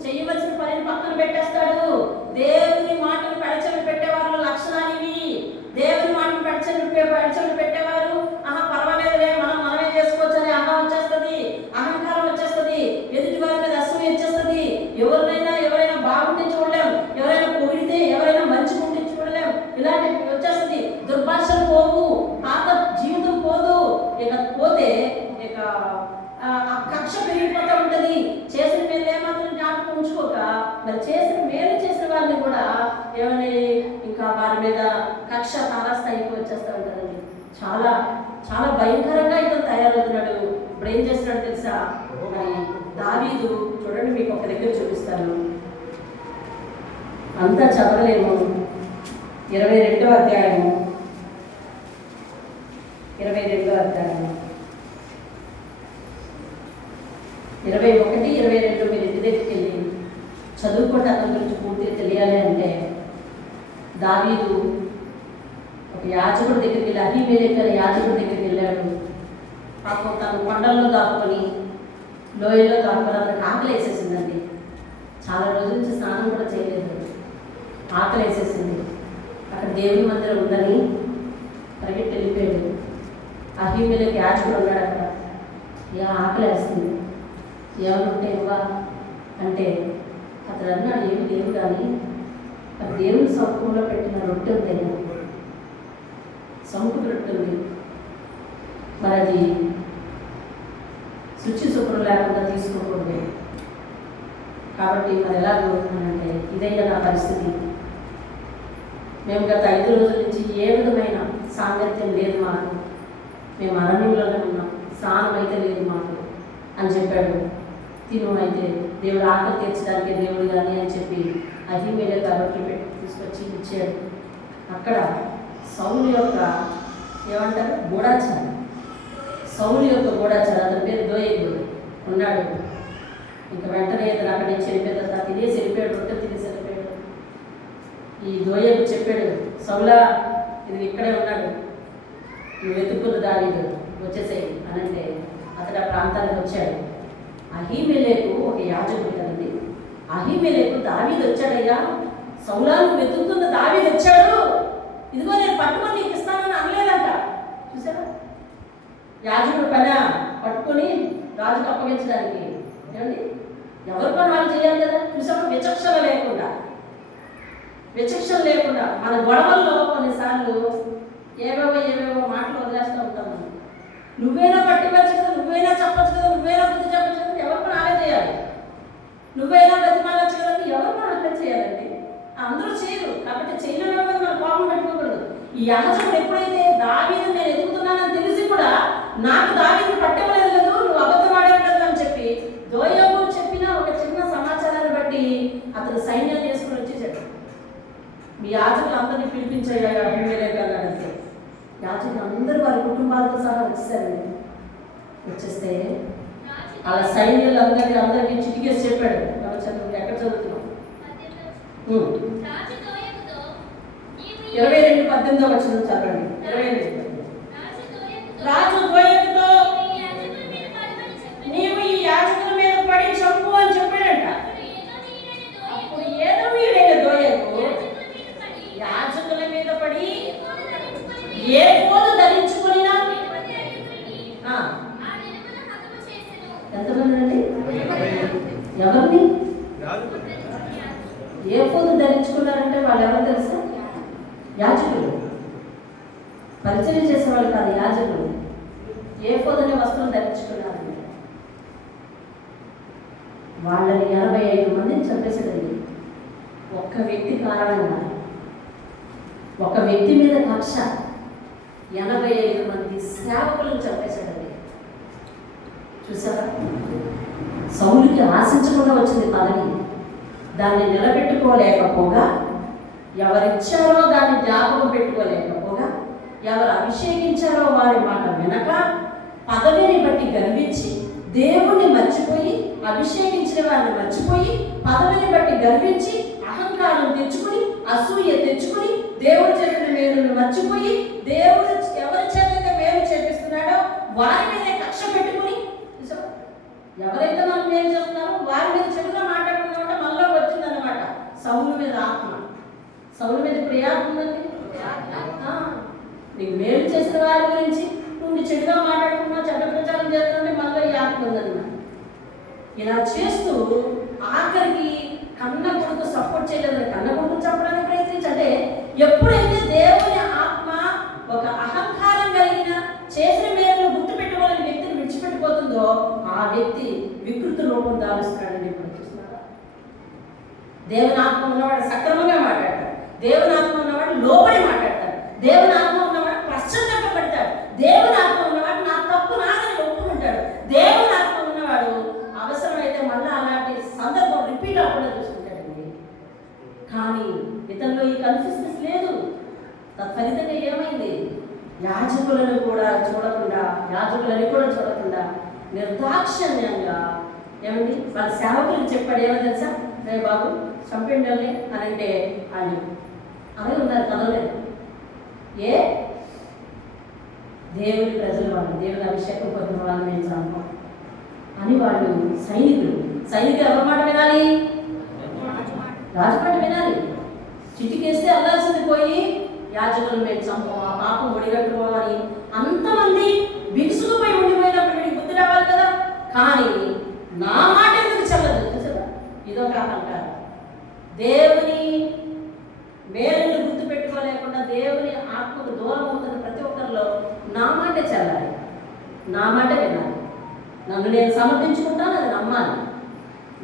చేయవలసిన పనిని పక్కన పెట్టేస్తాడు. దేవుని మాటను పెడచెవి పెట్టేవారు లక్షణాలు ఇవి. దేవుని మాటను పెడచెవి పెట్టేవారు పర్వాలేదులే, మనమే చేసుకోవచ్చు అని వచ్చేస్తుంది, అహంకారం వచ్చేస్తుంది, ఎదుటి వారి మీద అసూయ వచ్చేస్తుంది. ఎవరైనా బాగుంటే చూడలేం, ఎవరైనా పొగిడితే, ఎవరైనా మంచి ఉంటే చూడలేం. ఇలాంటివి వచ్చేస్తుంది. దుర్భాషలు పోవు, పాత జీవితం పోదు. ఇక పోతే ఇక కక్ష పెరిగిపోతూ ఉంటుంది. చేసిన మేలు ఏమాత్రం జ్ఞాపకం ఉంచుకోక మరి మేలు చేసిన వారిని కూడా ఏమని ఇంకా వారి మీద కక్ష తారాస్థాయికి వచ్చేస్తూ ఉంటుందండి. చాలా చాలా భయంకరంగా ఇతను తయారవుతున్నాడు. ఇప్పుడు ఏం చేస్తున్నాడు తెలుసా? మరి దావీదు చూడండి, మీకు ఒక దగ్గర చూపిస్తాను, అంతా చదవలేము. 22వ అధ్యాయము 21, 22 మీరు ఇంటి దగ్గరికి వెళ్ళి చదువుకుంటే అతని గురించి పూర్తిగా తెలియాలి అంటే, దావీదు ఒక యాజకుడి దగ్గరికి వెళ్ళి, అహీమెలెకు అనే యాజకుడి దగ్గరికి వెళ్ళాడు. పాపం తను కొండల్లో దాక్కుని, లోయలో దాక్కుని అతనికి ఆకలి వేసేసిందండి. చాలా రోజుల నుంచి స్నానం కూడా చేయలేదు, ఆకలి వేసేసింది. అక్కడ దేవుని మందిరం ఉందని పరిగెట్టి వెళ్ళిపోయాడు. అహీమెలెకు యాజకుడు ఉన్నాడు అక్కడ. ఆకలి వేస్తుంది, ఏమనుంటే ఇవ్వా అంటే అతను అన్నాడు, ఏమి లేవు కానీ అది దేవుని సౌఖ్యంలో పెట్టిన రొట్టె ఉంది, సముఖ రొట్టె ఉంది, మరి అది శుచి శుభ్రం లేకుండా తీసుకోకూడదు. కాబట్టి మరి ఎలా కోరుతున్నానంటే, ఇదైనా నా పరిస్థితి. మేము గత 5 రోజుల నుంచి ఏ విధమైన సాంగత్యం లేదు మాకు, మేము అరణ్యంలోనే ఉన్నాం, స్నానం అయితే లేదు మాకు అని చెప్పాడు. తిను అయితే దేవుడు ఆకలి తీర్చడానికి దేవుడు కానీ అని చెప్పి అహీమెలెకు రొట్టెలు పెట్టి తీసుకొచ్చి ఇచ్చాడు. అక్కడ సౌలు యొక్క ఏమంటారు గూఢాచారం, సౌలు యొక్క గూఢాచారం, అతని పేరు దోయేగు ఉన్నాడు. ఇంకా వెంటనే అతను అక్కడి నుంచి వెళ్ళిపోయిన తర్వాత తినేసి వెళ్ళిపోయాడు, రొట్టెలు తినేసి వెళ్ళిపోయాడు. ఈ దోయేగు చెప్పాడు, సౌలా ఇది ఇక్కడే ఉన్నాడు, నువ్వు వెతుక్కున్న దావీదు వచ్చేసేయి అని అంటే అతడు ఆ ప్రాంతానికి వచ్చాడు. అహీమెలెకు ఒక యాజకుడు కదండి. అహీమెలెకు దావీదు వచ్చాడయ్యా, సౌలా నువ్వు వెతుకుతున్న దావీదు వచ్చాడు, ఇదిగో నేను పట్టుకొని నీకు ఇస్తానని అనలేదంట. చూసారా, యాజకుడు పైన పట్టుకొని రాజుకు అప్పగించడానికి. ఏమండి ఎవరి పని వాళ్ళు చేయాలి కదా. చూసాము, విచక్షణ లేకుండా మన గొడవల్లో కొన్నిసార్లు ఏవేవో మాటలు వదిలేస్తూ ఉంటాం. మనం నువ్వైనా పట్టుకోవచ్చు కదా, నువ్వైనా చెప్పచ్చు కదా, నువ్వైనా బుద్ధి చెప్పచ్చు కదా, ఎవరి పని ఆలే చేయాలి. నువ్వైనా బతిమాలచ్చు కదా, ఎవరి పని అట్లా చేయాలండి. అందరూ చేయరు కాబట్టి చేయలేని మీద మనం కోపం పెట్టుకోకూడదు. ఈ యాజకుడు ఎప్పుడైతే దావీదు నేను ఎదుగుతున్నానని తెలిసి కూడా నాకు దావీదు పట్టవలేదు లేదు, నువ్వు అబద్ధం ఆడేది అని చెప్పి దోయేగు చెప్పిన ఒక చిన్న సమాచారాన్ని బట్టి అతను సైన్యం చేసుకుని వచ్చేసాడు. మీ యాజకులు అందరినీ పిలిపించాయి అభిమేలేకంటే యాజకులు అందరూ వారి కుటుంబాలతో సహా వచ్చేసారండి. వచ్చేస్తే అలా సైన్యులు అందరికీ చిటికేసి చెప్పాడు. ఎక్కడ చదువుతున్నాం? 22:18 వచ్చిన చదవండి. 22. రాజు దోయేగుతో నీవు ఈ యాజకుల మీద పడి చంపు అని చెప్పాడంట. అప్పుడు ఏదో వీడైన దోయేగు యాజకుల మీద పడి యాజకులు, పరిచయం చేసేవాళ్ళు కాదు, యాజకులు. ఏఫోదనే వస్త్రం ధరించుకున్నారు. వాళ్ళని 85 మందిని చంపేసేదండి ఒక్క వ్యక్తి కారణంగా. ఒక వ్యక్తి మీద కక్ష 85 మంది సేవకులను చంపేశాడండి. చూసారా? సౌలుకి ఆశించకుండా వచ్చింది పదవి. దాన్ని నిలబెట్టుకోలేకపోగా, ఎవరిచ్చారో దాన్ని జ్ఞాపకం పెట్టుకోలేకపోగా, ఎవరు అభిషేకించారో వారి మాట వినక, పదవిని బట్టి గర్వించి దేవుణ్ణి మర్చిపోయి, అభిషేకించిన వారిని మర్చిపోయి, పదవిని బట్టి గర్వించి అహంకారం తెచ్చుకుని, అసూయ తెచ్చుకుని, దేవుడు చెప్పిన మేలును మర్చిపోయి, దేవుడు ఎవరి చేత మేలు చేపిస్తున్నాడో వారి మీదే కక్ష పెట్టుకుని, ఎవరైతే మనం మేలు చేస్తున్నారో వారి మీద చెడుగా మాట్లాడుతున్నామంటే మనలో వచ్చిందన్నమాట సౌలు మీద ఆత్మ. సౌలు మీద ఇప్పుడు ఏ ఆత్మ ఉందండి? నీకు మేలు చేసిన వారి గురించి నువ్వు చెడుగా మాట్లాడుతున్నావు, చెడ్డ ప్రచారం చేస్తుంటే మనలో ఈ ఆత్మ ఉందన్నమాట. ఇలా చేస్తూ ఆఖరికి కన్న కొడుకు సపోర్ట్ చేయలేదు. కన్న కొడుకు చెప్పడానికి ప్రయత్నించి, అంటే ఎప్పుడైతే దేవుని ఆత్మ ఒక అహంకారం కలిగిన చేసిన మేలు గుర్తు పెట్టుకోవాలని వ్యక్తిని విడిచిపెట్టిపోతుందో ఆ వ్యక్తి వికృత రూపం దాలుస్తున్నాడండి. ఇప్పుడు చూస్తున్నారా? దేవుని ఆత్మ ఉన్నవాడు సక్రమంగా మాట్లాడతాడు, దేవుని ఆత్మ ఉన్నవాడు లోబడి మాట్లాడతాడు, దేవుని ఆత్మ ఉన్నవాడు పశ్చాత్తాపడతాడు, దేవుని ఆత్మ ఉన్నవాడు నా తప్పు నాదని ఒప్పుకుంటాడు, దేవుని ఆత్మ ఉన్నవాడు అవసరమైతే మళ్ళీ అలాంటి సందర్భం రిపీట్ అవ్వకుండా చూసుకుంటాడండి. కానీ ఇతనిలో ఈ కన్సిస్టెన్సీ లేదు. తత్ఫలితంగా ఏమైంది? యాజకులను కూడా చూడకుండా నిర్దాక్షిణ్యంగా ఏమండి వాళ్ళ సేవకులకు చెప్పాడు. ఏమో తెలుసా? రే బాబు చంపండి అని అంటే వాళ్ళు అలాగే ఉన్నారు, కదలేదు. దేవుడి ప్రజలు వాళ్ళు, దేవుని అభిషేకం పొందిన వాళ్ళు నేను చంపాం అని వాళ్ళు సైనికులు ఎవరి మాట వినాలి? రాజు మాట వినాలి. చిటికేస్తే అల్లాల్సింది పోయి యాజకులు మేము చంపం, ఆ పాపం ఒడిగట్టుకోమని అంతమంది బిగుసుకుపోయి ఉండిపోయినప్పుడు వీడికి బుద్ధి రావాలి కదా. కానీ నా మాట ఎందుకు చెల్లదు? చూసారా? ఇదొక అహంకారం. దేవుని మేలుని గుర్తు పెట్టుకోలేకుండా దేవుని ఆత్మకు దూరం అవుతున్న ప్రతి ఒక్కరిలో నా మాట చెల్లాలి, నా మాట వినాలి, నన్ను నేను సమర్థించుకుంటాను, అది నమ్మాలి,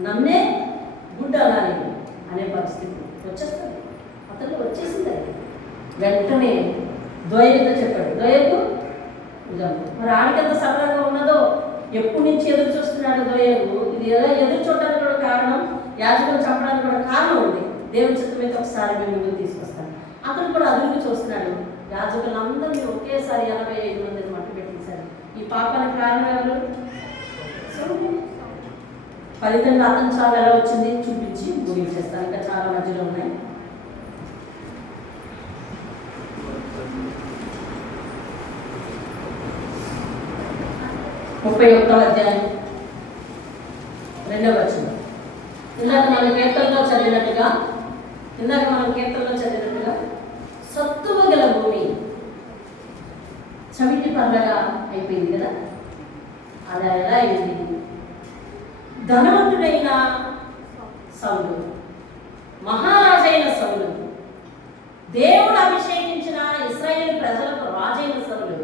నన్నే గుడ్ అనాలి అనే పరిస్థితి వచ్చేస్తుంది. అతను వచ్చేసింది. వెంటనే దోయలతో చెప్పాడు. దోయకు మరి ఆడికెంత సరళంగా ఉన్నదో ఎప్పటి నుంచి ఎదురు చూస్తున్నాడు దోయకు. ఇది ఎలా ఎదురు చూడడానికి కూడా కారణం, యాజకులు చంపడానికి కూడా కారణం ఉంది. దేవుని చిత్తమైతే ఒకసారి మేము ముందుకు తీసుకొస్తాను. అతను కూడా అదురుకు చూస్తున్నాడు. యాజకులందరినీ ఒకేసారి 85 మందిని మట్టు పెట్టించారు. ఈ పాపానికి కారణం ఎవరు? ఫలితంగా అతను చాలా ఎలా వచ్చింది చూపించి ముగించేస్తాను. ఇంకా చాలా మధ్యలో ఉన్నాయి. ముప్పై 31వ అధ్యాయం 2వ వచనం. ఇందాక మనం కీర్తనలో చదివినట్టుగా సత్తువ గల భూమి చవిటి పర్లగా అయిపోయింది కదా. అలా ఎలా అయింది? ధనవంతుడైన సౌలు, మహారాజైన సౌలు, దేవుడు అభిషేకించిన ఇశ్రాయేలు ప్రజలకు రాజైన సౌలు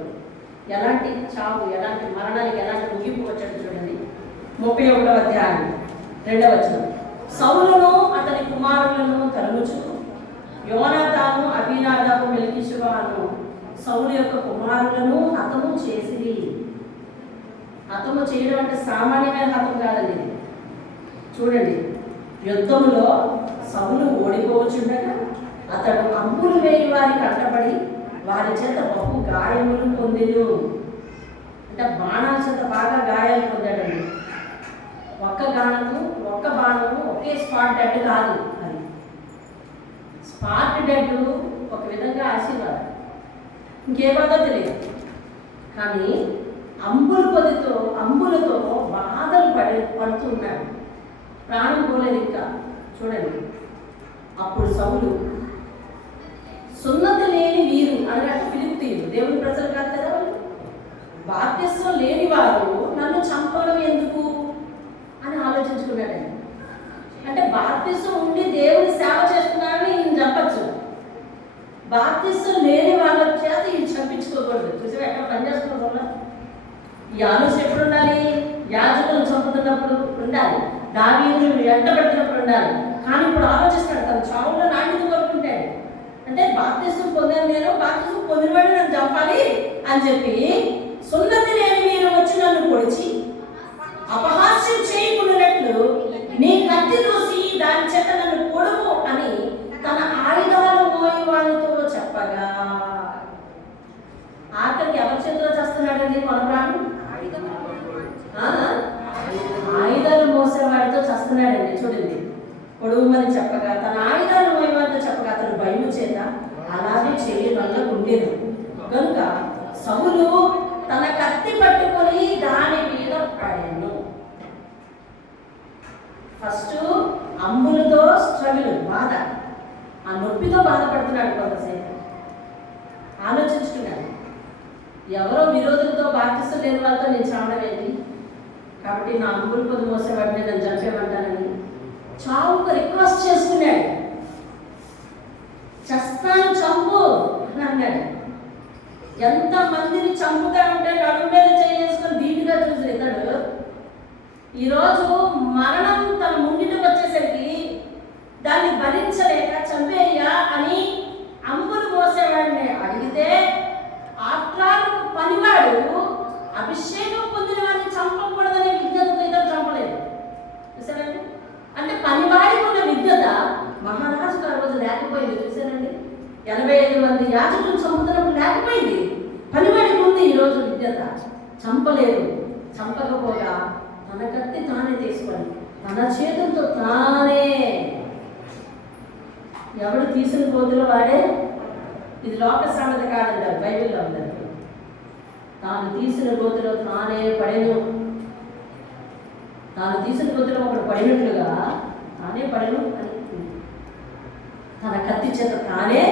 ఎలాంటి చావు, ఎలాంటి మరణానికి ఎలాంటి ముగింపు వచ్చాడు చూడండి. 31వ అధ్యాయం 2వ వచనం. సౌలును అతని కుమారులను తరుముచు యోనాతాను, అబీనాదాబు, మెల్కీషువాను సౌలు యొక్క కుమారులను హతము చేసిరి. హతము చేయడం అంటే సామాన్యమైన హతం కాదండి. చూడండి, యుద్ధంలో సౌలు ఓడిపోవచ్చుండగా అతడు అంబులు వేయి వారికి అంటబడి వారి చేత బహు గాయములు పొందెను. అంటే బాణాల చేత బాగా గాయాలు పొందాడండి. ఒక్క బాణము ఒకే స్పాట్ డెడ్ కాదు. అది స్పాట్ డెడ్ ఒక విధంగా ఆశీర్వాదం, ఇంకేమాదో తెలియదు. కానీ అంబులతో బాధలు పడుతున్నాడు. ప్రాణం పోలేదు ఇంకా. చూడండి, అప్పుడు సౌలు సున్నతి లేని వీరు అన్నట్టు ఫిలిప్తీయులు, దేవుని ప్రజలు కాదు కదా వాళ్ళు, బాప్తిస్వం లేని వారు నన్ను చంపడం ఎందుకు అని ఆలోచించుకున్నాడండి. అంటే బాప్తిస్వం ఉండి దేవుని సేవ చేస్తున్నాడని ఈయన చెప్పచ్చు, బాప్తిసం లేని వాళ్ళ చేత ఇది చంపించుకోకూడదు. చూసి ఎక్కడ పనిచేస్తున్న వల్ల ఈ ఆలోచన ఎప్పుడు ఉండాలి? యాజకులను చంపుతున్నప్పుడు ఉండాలి, దావీదును వెంటబెడుతున్నప్పుడు ఉండాలి. కానీ ఇప్పుడు ఆలోచిస్తాడు, తన చావులో నాణ్యత కోరుకుంటాడు. అంటే బాప్తిసం పొందాను నేను, బాప్తిసం పొందినవాడు నన్ను చంపాలి అని చెప్పి సున్నతి లేని మీరు వచ్చి నన్ను పొడిచి అపహాస్యం చేయకున్నట్లు నీ కత్తి దూసి దాని చేత నన్ను పొడుము అని తన ఆయుధాలు మోయి వాళ్ళతో చెప్పగా, ఆఖరికి ఎవరి చేతిలో చేస్తున్నాడండి కొనరాను? ఆయుధాలు మోసేవాడితో చేస్తున్నాడండి. చూడండి, పొడుమని చెప్పగా, తన ఆయుధాలు మోయేవాడితో చెప్పగా అతను భయము చేత అలాగే చేయడంలో ఉండేది. కనుక సౌలు తన కత్తి పట్టుకొని దాని మీద పడాను. ఫస్ట్ అంబులతో స్ట్రగుల్, బాధ, ఆ నొప్పితో బాధపడుతున్నాడు. కొంతసేపు ఆలోచించుకున్నాడు, ఎవరో విరోధులతో బాధ్యత లేని వాళ్ళతో నేను చావడం ఏంటి, కాబట్టి నా అంబులు పొద్దు మోసేవాడిని నన్ను చంపేమంటానని చావుకు రిక్వెస్ట్ చేసుకున్నాడు. చస్తాను చంపు అని అన్నాడు. ఎంతమందిని చంపుతా ఉంటే నడుము మీద చేసుకొని ధీటుగా చూసి ఇతడు ఈరోజు మరణం తన ముంగిటికి వచ్చేసరికి దాన్ని భరించలేక చంపేయ్యా అని అంబులు మోసేవాడిని అడిగితే, ఆఫ్టర్ పనివాడు అభిషేకం పొందిన వాడిని చంపకూడదనే విజ్ఞతతో ఇతడు చంపలేదు. చూసారండి, అంటే పనివాడికి ఉన్న విజ్ఞత మహారాజుకు ఆ రోజు లేకపోయింది. చూసారండి, 85 మంది యాజకులు చంపుతున్నప్పుడు లేకపోయింది, పనివాడికి ఉంది ఈరోజు విజ్ఞత. చంపలేదు. చంపకపోగా తన కత్తి తానే తీసుకొని తన చేతులతో తానే, ఎవడు తీసిన గోతులో వాడే, ఇది లోక సామెత కాదంటారు, బైబిల్లో ఉందండి. తాను తీసిన గోతులో తానే పడెను. తాను తీసిన గోతులో ఒకడు పడినట్లుగా తానే పడెను అని తన కత్తి చేత తానే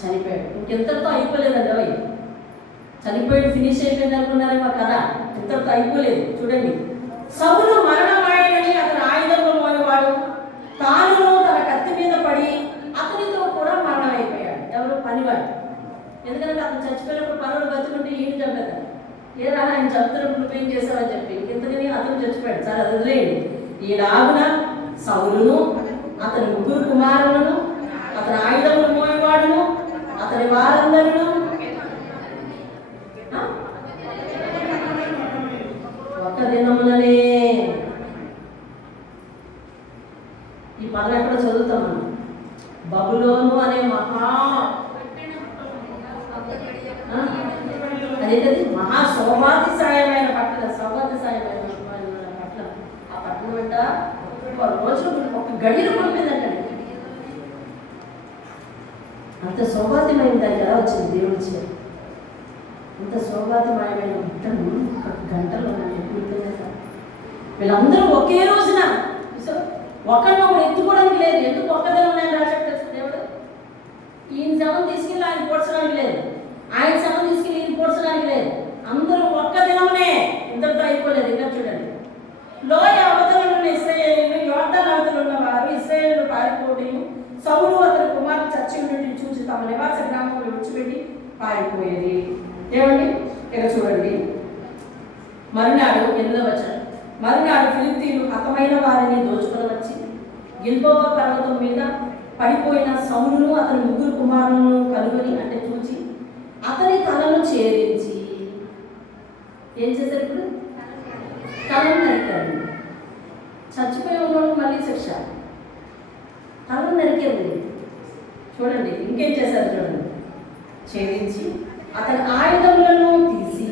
చనిపోయాడు. ఇంకెంతటితో అయిపోలేదండి. అవి చనిపోయాడు, ఫినిష్ అయిపోయింది అనుకున్నారేమో కదా, ఇంతటితో అయిపోలేదు. చూడండి, సౌలు మరణమాయనని అతను ఆయుధంలో మోనేవాడు, తాను తన కత్తి మీద పడి అతనితో కూడా మరణం అయిపోయాడు. ఎవరు? పనివాడు. ఎందుకంటే అతను చచ్చిపోయినప్పుడు పనులు బతుకుంటే ఈయన చంపేదాడు. ఏ రా ఆయన చంపుతున్నప్పుడు నువ్వేం చేశావని చెప్పి ఇంతకని అతను చచ్చిపోయాడు. సరే, అది వదిలేయండి. ఈలాగున సౌలును, అతని 3 కుమారులను, అతని ఆయుధములు మోయేవాడును, అతని వారందరూ ఒక్క దినములనే, ఈ పదం ఎక్కడ చదువుతాం మనం, బబులోను అనే మహా అదేంటది మహాశోభాతిశాయమైన పట్టణం, శోభాతిశాయమైన పట్టణం. ఆ పట్టణం అంట రోజు ఒక గడియలు పంపిందంటండి. అంత శోభాతిమైన దానికి ఎలా వచ్చింది దేవుడి చే, అంత శోభాతిమయమైన పట్టణం గంటలు వీళ్ళందరూ ఒకే రోజున ఒకరినొకరు ఎత్తుకోవడానికి లేదు. ఎందుకు ఒక్కదనం ఉన్నాయని రాశాడు దేవుడు. ఈయన శవం తీసుకెళ్ళి ఆయన పోడ్చడానికి లేదు, ఆయన శవం తీసుకెళ్ళి ఈయన పోడ్చడానికి లేదు. అందరూ ఒక్క దినమునే, ఇంతటితో అయిపోలేదు. ఇంకా చూడండి, లోయ అవతలను ఇశ్రాయేలీయులు, యోర్దాను అవతల ఉన్నవారు ఇశ్రాయేలీయులు పారిపోవడం, సౌలు అతని కుమారుడు చచ్చి నుండి చూసి తమ నివాస గ్రామంలో విడిచిపెట్టి పారిపోయేది. ఏమండి, ఇక చూడండి, మరునాడు 8వ వచనం, మరునాడు ఫిలిష్తీయులు హతమైన వారిని దోచుకొని వచ్చి గిల్బోవా పర్వతం మీద పడిపోయిన సౌలును అతని 3 కుమారులను కనుగొని, అంటే చూచి అతని తలను ఛేదించి ఏం చేశారు? ఇప్పుడు తలను నరికారు. చచ్చిపోయి ఉన్నవాళ్ళకి మళ్ళీ శిక్ష, తలను నరికేది. చూడండి ఇంకేం చేశారు చూడండి, ఛేదించి అతని ఆయుధములను తీసి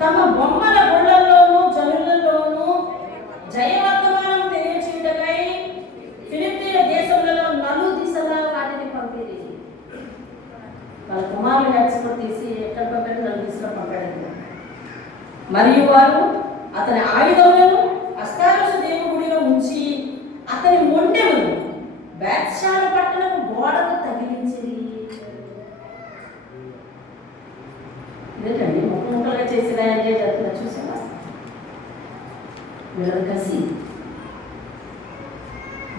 తమ బొమ్మల గుళ్ళల్లోనూ జనులలోనూ జయవర్తమానం తెలియచేయుటకై ఫిలిష్తీయుల దేశంలో నలుదిశలా వాటిని పంపిరి. వాళ్ళ కుమారులు ఎక్స్పోర్ట్ తీసి ఎక్కడ పంపారు? నలుదిశలో పంపాడు. మరియు వారు అతని ఆయుధములను అష్టాదశ దేవుని గుడిలో ఉంచి అతని మొండెమును బేత్షాన పట్టణపు గోడకు తగిలించిరి. ఇదేంటండి ముక్కలుగా చేసిన జరుగుతున్నా చూసావా? వీళ్ళని కసి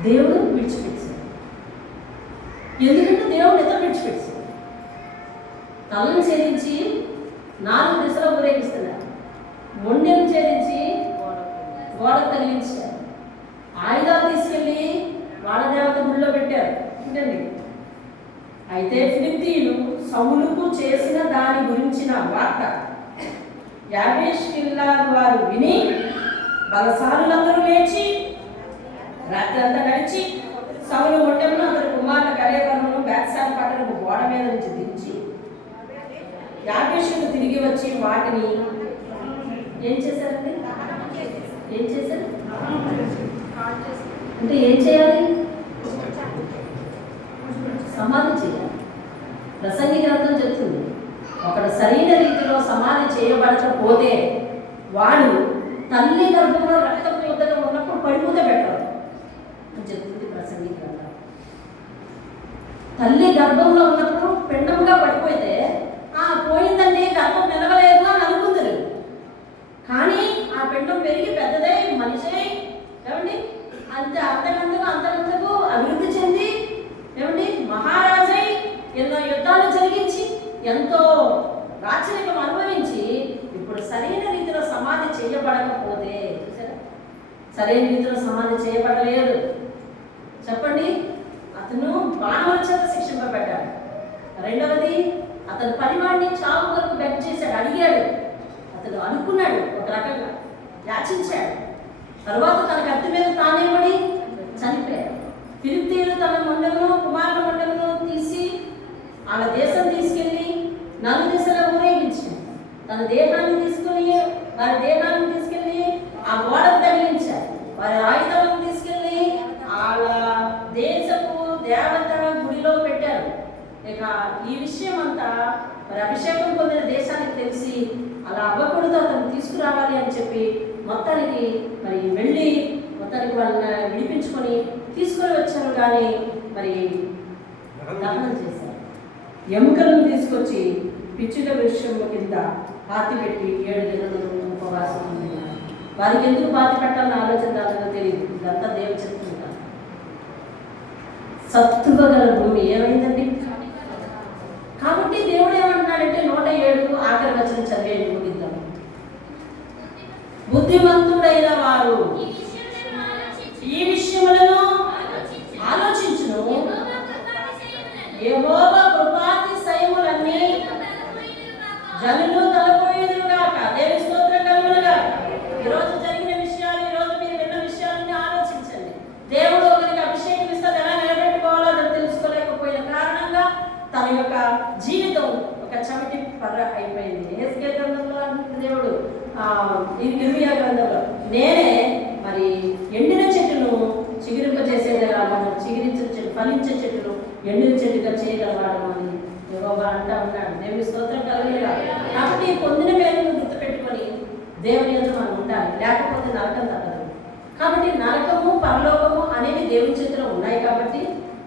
దేవుడు విడిచిపెట్టాడు. ఎందుకంటే దేవుడు ఎదురు విడిచిపెట్టాడు. తలను ఛేదించి 4 దిశలో ఊరేగిస్తున్నాడు. మొండెను ఛేదించి గోడకు తగిలించారు. ఆయుధాలు తీసుకెళ్ళి వాళ్ళ దేవత గుడిలో పెట్టారు. చూడండి. అయితే ఫిలిష్తీయులు సౌలుకు చేసిన దాని గురించిన వార్త యాబేష్ గిల్గాదు వారు విని బలశాలులందరూ లేచి రాత్రి అంతా నడిచి సౌలు ఒంటెమును అతని కుమారుల గలేబను బేత్షెబా పట్టణపు గోడ మీద నుంచి దించి యాబేషుకు తిరిగి వచ్చి వాటిని ఏం చేశారండి? ఏం చేశారు అంటే ఏం చేయాలి? సమాధి చేయాలి. ప్రసంగి గ్రంథం చెప్తుంది, ఒకడు సరైన రీతిలో సమాధి చేయబడకపోతే వాడు తల్లి గర్భంలో రక్తపు ముద్దగా ఉన్నప్పుడు పడిపోత పెట్టరు అని చెప్తుంది ప్రసంగి గ్రంథం. తల్లి గర్భంలో ఉన్నప్పుడు పిండంగా పడిపోతే పోయిందండి, గర్భం నిలవలేదు అని అనుకుందరు. కానీ ఆ పిండం పెరిగి పెద్దదై మనిషి ఏమండి అంతకంతకు అభివృద్ధి చెంది ఏమండి మహారాజై ఎన్నో యుద్ధాలు జరిగించి ఎంతో రాచరికం అనుభవించి ఇప్పుడు సరైన రీతిలో సమాధి చేయబడకపోతే, సరైన రీతిలో సమాధి చేయబడలేదు చెప్పండి, అతను బాణముల చేత శిక్షింపబడ్డాడు. రెండవది, అతను పనివాడిని చావు కొరకు బెట్ చేశాడు, అడిగాడు, అతను అనుకున్నాడు, ఒక రకంగా యాచించాడు. తర్వాత తన కత్తి మీద తానేమని చనిపోయాడు. ఫిలిష్తీయులు తన మండలను కుమారుల మండలను తీసి వాళ్ళ దేశం తీసుకెళ్ళి 4 దిశలో ఊరేగించాడు. తన దేహాన్ని తీసుకుని వారి దేహాన్ని తీసుకెళ్ళి ఆ గోడకు తగిలించారు. వారి ఆయుధాలను తీసుకెళ్ళి వాళ్ళ దేశపు దేవత గుడిలో పెట్టారు. ఇక ఈ విషయం అంతా మరి అభిషేకం పొందిన దేశానికి తెలిసి అలా అవ్వకూడదు, అతను తీసుకురావాలి అని చెప్పి మొత్తానికి మరి వెళ్ళి మొత్తానికి వాళ్ళని విడిపించుకొని తీసుకొని వచ్చారు. కానీ మరి దహనం చేశారు. ఎముకలను తీసుకొచ్చి పిచ్చుక వృక్షం కింద పాతి పెట్టి 7 దినాలు ఉపవాసం ఉన్నారు. వారికి ఎందుకు పాతి పెట్టాలని ఆలోచన రాలేదో తెలియదు. ఇదంతా దేవుడు చెప్తుంటారు. సత్తువగల భూమి ఏమైందండి? కాబట్టి దేవుడు ఏమంటున్నాడంటే 107 ఆఖరి వచనం చదివేయండి, ముగిద్దాం. బుద్ధిమంతుడైన వారు ఈ విషయములను ఆలోచించును, యెహోవా కృపాతిశయములన్నీ జనులు తలపోయేదురుగాక. దేవుని స్తోత్రం కలుగునుగాక. ఈరోజు జరిగిన విషయాలు, ఈరోజు మీరు విన్న విషయాలన్నీ ఆలోచించండి. దేవుడు ఒకరికి అభిషేకం ఇస్తే ఎలా నిలబెట్టుకోవాలో అది తెలుసుకోలేకపోయిన కారణంగా తన యొక్క జీవితం ఒక చవిటి పర్ర అయిపోయింది. హెస్కేల్ గ్రంథంలో అంటుంది దేవుడు, ఇర్మియా గ్రంథంలో, నేనే మరి ఎండిన చెట్టును చిగురింపజేసేదిగా, మనం చిగురించిన చెట్టు ఫలించే చెట్టును ఎండిన చెట్టుగా చేయగలవాడు అని యెహోవా అంటా ఉన్నాడు. దేవుని స్తోత్రం కలుగునుగాక. కాబట్టి పొందిన మేలును గుర్తుపెట్టుకొని దేవుని యందు మనం ఉండాలి, లేకపోతే నరకం తప్పదు. కాబట్టి నరకము పరలోకము అనేవి దేవుని చేతిలో ఉన్నాయి కాబట్టి,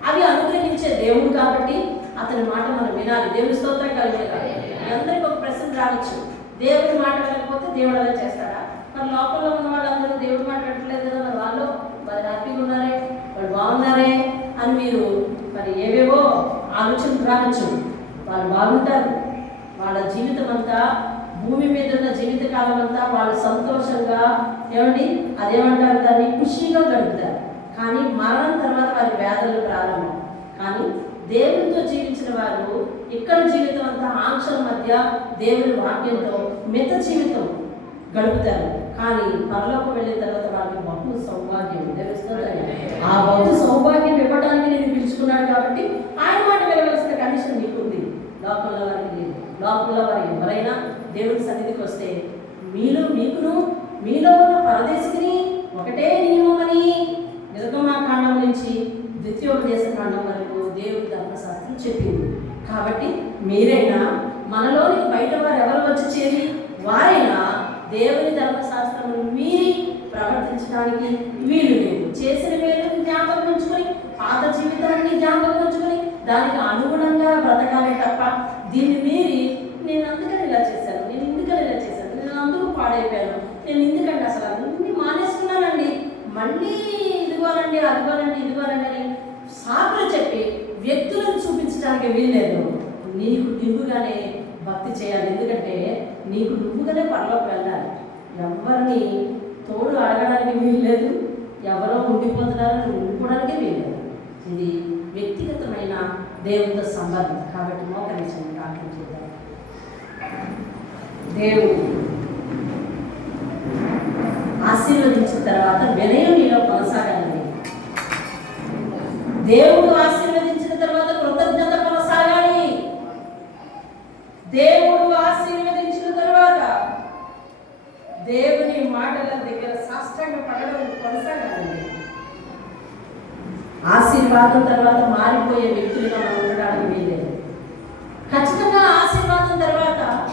అవి అనుగ్రహించే దేవుడు కాబట్టి అతని మాట మనం వినాలి. దేవుని స్తోత్రం కలుగునుగాక. అందరికీ ఒక ప్రశ్న రావచ్చు, దేవుని మాట వినకపోతే దేవుడు అలా చేస్తాడా? మరి లోపల ఉన్న వాళ్ళందరూ దేవుడు మాట్లాడట్లేదు కదా, మరి వాళ్ళు హ్యాపీగా ఉన్నారే, వాళ్ళు బాగున్నారే అని మీరు మరి ఏవేవో ఆలోచనలు రావచ్చు. వాళ్ళు బాగుంటారు, వాళ్ళ జీవితం అంతా భూమి మీద ఉన్న జీవితకాలం అంతా వాళ్ళు సంతోషంగా ఏమండి అదేమంటారు దాన్ని ఖుషీగా గడుపుతారు. కానీ మరణం తర్వాత వారి వ్యాధులు ప్రారంభం. కానీ దేవునితో జీవించిన వారు ఇక్కడ జీవితం అంతా ఆంక్షల మధ్య దేవుని వాక్యంతో మిత జీవితం గడుపుతారు. కానీ పరలోకం వెళ్ళిన తర్వాత వాళ్ళకి బహు సౌభాగ్యం తెలుస్తుంది. ఆ బహు సౌభాగ్యం ఇవ్వడానికి నేను పిలుచుకున్నాడు కాబట్టి ఆయన మాట వెళ్ళవలసిన కండిషన్ నీకుంది, లోకంలో వారికి లేదు. లోకంలో వారు ఎవరైనా దేవుని సన్నిధికి వస్తే మీకును మీలో ఉన్న పరదేశిని ఒకటే నియమమని నిర్గమకాండం నుంచి ద్వితీయోపదేశ కాండం వరకు దేవుడి ధర్మశాస్త్రం చెప్పింది. కాబట్టి మీరైనా మనలోని బయట వారు ఎవరు వచ్చి చేరి వారైనా దేవుని ధర్మశాస్త్రమును మీరి ప్రవర్తించడానికి వీలు లేదు. చేసిన మేలు జ్ఞాపకం ఉంచుకొని, పాత జీవితాన్ని జ్ఞాపకం ఉంచుకొని దానికి అనుగుణంగా బ్రతకాలే తప్ప దీన్ని మీరి నేను అందుకని ఇలా చేశాను, నేను ఎందుకని ఇలా చేశాను, నేను అందుకు పాడైపోయాను, నేను ఎందుకంటే అసలు అన్నీ మానేసుకున్నానండి, మళ్ళీ ఇదిగోనండి అదిగోనండి ఇదిగోనండి అని సాకులు చెప్పి వ్యక్తులను చూపించడం చూపించడానికి వీల్లేదు. నీకు నువ్వుగానే భక్తి చేయాలి. ఎందుకంటే నీకు నువ్వుగానే పరలోకి వెళ్ళాలి. ఎవరిని తోడు అడగడానికి వీల్లేదు, ఎవరో ఉండిపోతున్నారని ఉండిపోవడానికి వీల్లేదు. ఇది వ్యక్తిగతమైన దేవునితో సంబంధం. కాబట్టి మోకరించండి, ప్రార్థన చేద్దాం. దేవుడు ఆశీర్వదించిన తర్వాత వినయం నీలో కొనసాగాలి. దేవుడు ఆశీర్వదించిన తర్వాత కృతజ్ఞత కొనసాగాలి. దేవుడు ఆశీర్వదించిన తర్వాత దేవుని మాటల దగ్గర సాష్టాంగ పడడం కొనసాగాలి. ఆశీర్వాదం తర్వాత మారిపోయే వ్యక్తులుగా మనం ఉండడానికి వీలేదు. ఖచ్చితంగా ఆశీర్వాదం తర్వాత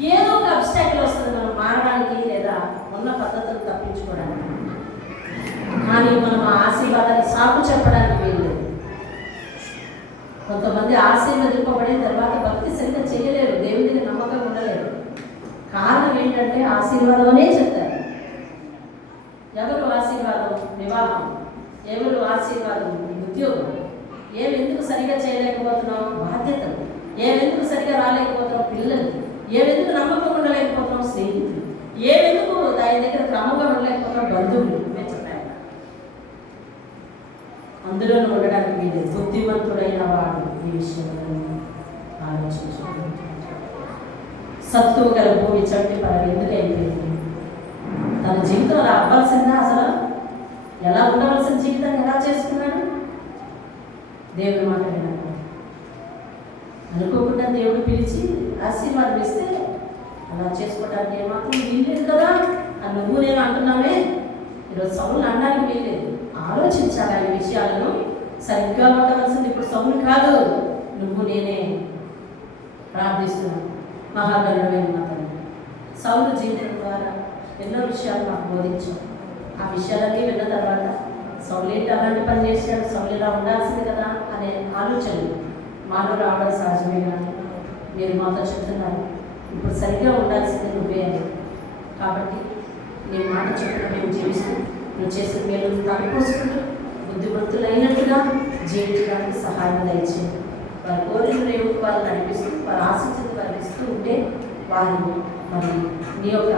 ఏదో ఒక అబ్స్టాకిల్ వస్తుంది మనం మారడానికి, లేదా ఉన్న పద్ధతులు తప్పించుకోవడానికి. కానీ మనం ఆ ఆశీర్వాదాన్ని సాకు చెప్పడానికి వీల్లేదు. కొంతమంది ఆశీర్వదింపబడిన తర్వాత భక్తి సరిగ్గా చేయలేరు, దేవుడి దగ్గర నమ్మకం ఉండలేరు. కారణం ఏంటంటే ఆశీర్వాదం అనే చెప్తారు. ఎవరు ఆశీర్వాదం? వివాహం. ఎవరు ఆశీర్వాదం? ఉద్యోగం. ఏవెందుకు సరిగా చేయలేకపోతున్నాం? బాధ్యతలు. ఏవెందుకు సరిగా రాలేకపోతున్నాం? పిల్లలు. ఏవెందుకు నమ్మకం ఉండలేకపోతున్నాం? స్నేహితులు. ఏవెందుకు దాని దగ్గర క్రమంగా ఉండలేకపోతున్నాం? బంధువులు. చెప్పారు. అందులో ఉండడానికి వీలు. బుద్ధిమంతుడైన వాడు ఈ విషయంలో ఆలోచించాలి. సత్తువు గల భూమి చట్టి పరగ ఎందుకు అయిపోయింది? తన జీవితంలో అవ్వాల్సిందా? అసలు ఎలా ఉండవలసిన జీవితాన్ని ఎలా చేసుకున్నాడు? దేవుడు మాట విన్నాడు. అనుకోకుండా దేవుడు పిలిచి ఆశీర్వాదం ఇస్తే అలా చేసుకోవడానికి ఏమాత్రం వీల్లేదు కదా. అని నువ్వు నేను అంటున్నామే. ఈరోజు సౌలు అనడానికి వీల్లేదు. ఆలోచించాలి ఈ విషయాలను. సరిగ్గా ఉండవలసింది ఇప్పుడు సౌలు కాదు, నువ్వు నేనే. ప్రార్థిస్తున్నాను. మహాగణమైన మాత్రం సౌలు జీవితం ద్వారా ఎన్నో విషయాలు మాకు బోధించాం. ఆ విషయాలన్నీ విన్న తర్వాత సౌలు ఏంటి అలాంటి పని చేశాడు, సౌలు ఇలా ఉండాల్సింది కదా అనే ఆలోచనలు మాలో రావడం సహజమే. కానీ మీరు మాతో చెప్తున్నారు ఇప్పుడు సరిగ్గా ఉండాల్సింది నువ్వే అని. కాబట్టి నీ మాట చెప్పిన మేము జీవిస్తూ నువ్వు చేసిన మేలు తప్పిపోసుకుంటూ బుద్ధిమంతులైనట్టుగా జీవించడానికి సహాయం దయచేయండి. వారి కోరిన రేవుకు వారు నడిపిస్తూ వారు ఆశించింది వారు ఇస్తూ ఉంటే వారు మరి నీ యొక్క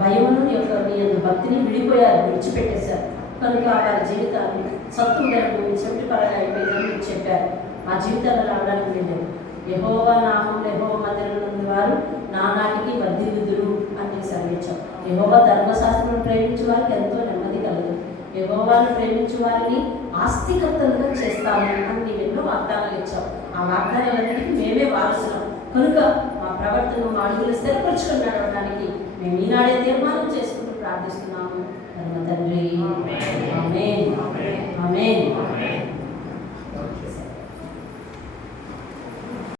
భయమును నీ యొక్క భక్తిని విడిచిపెట్టేశారు. కనుక వారి జీవితాన్ని సత్తుగా చెవిటి పరంగా అయిపోయిందని మీరు చెప్పారు. మా జీవితాల్లో రావడానికి వెళ్ళారు. యెహోవా నామం యెహోవా మందిరంలో వారు నానాటికి వర్ధిల్లుదురు అని నేను సెలవించాం. యెహోవా ధర్మశాస్త్రం ప్రేమించే వారికి ఎంతో నెమ్మది కలదు. యెహోవాను ప్రేమించే వారిని ఆస్తికర్తలుగా చేస్తాము అని నీవు ఎన్నో వాగ్దానాలు ఇచ్చావు. ఆ వాగ్దానాలన్నిటికీ మేమే వారసులం. కనుక మా ప్రవర్తన మా అడుగులు స్థిరపరుచుకుని నడవడానికి మేము ఈనాడే తీర్మానం చేసుకుంటూ ప్రార్థిస్తున్నాము. తండ్రి ఆమేన్. ఆమేన్.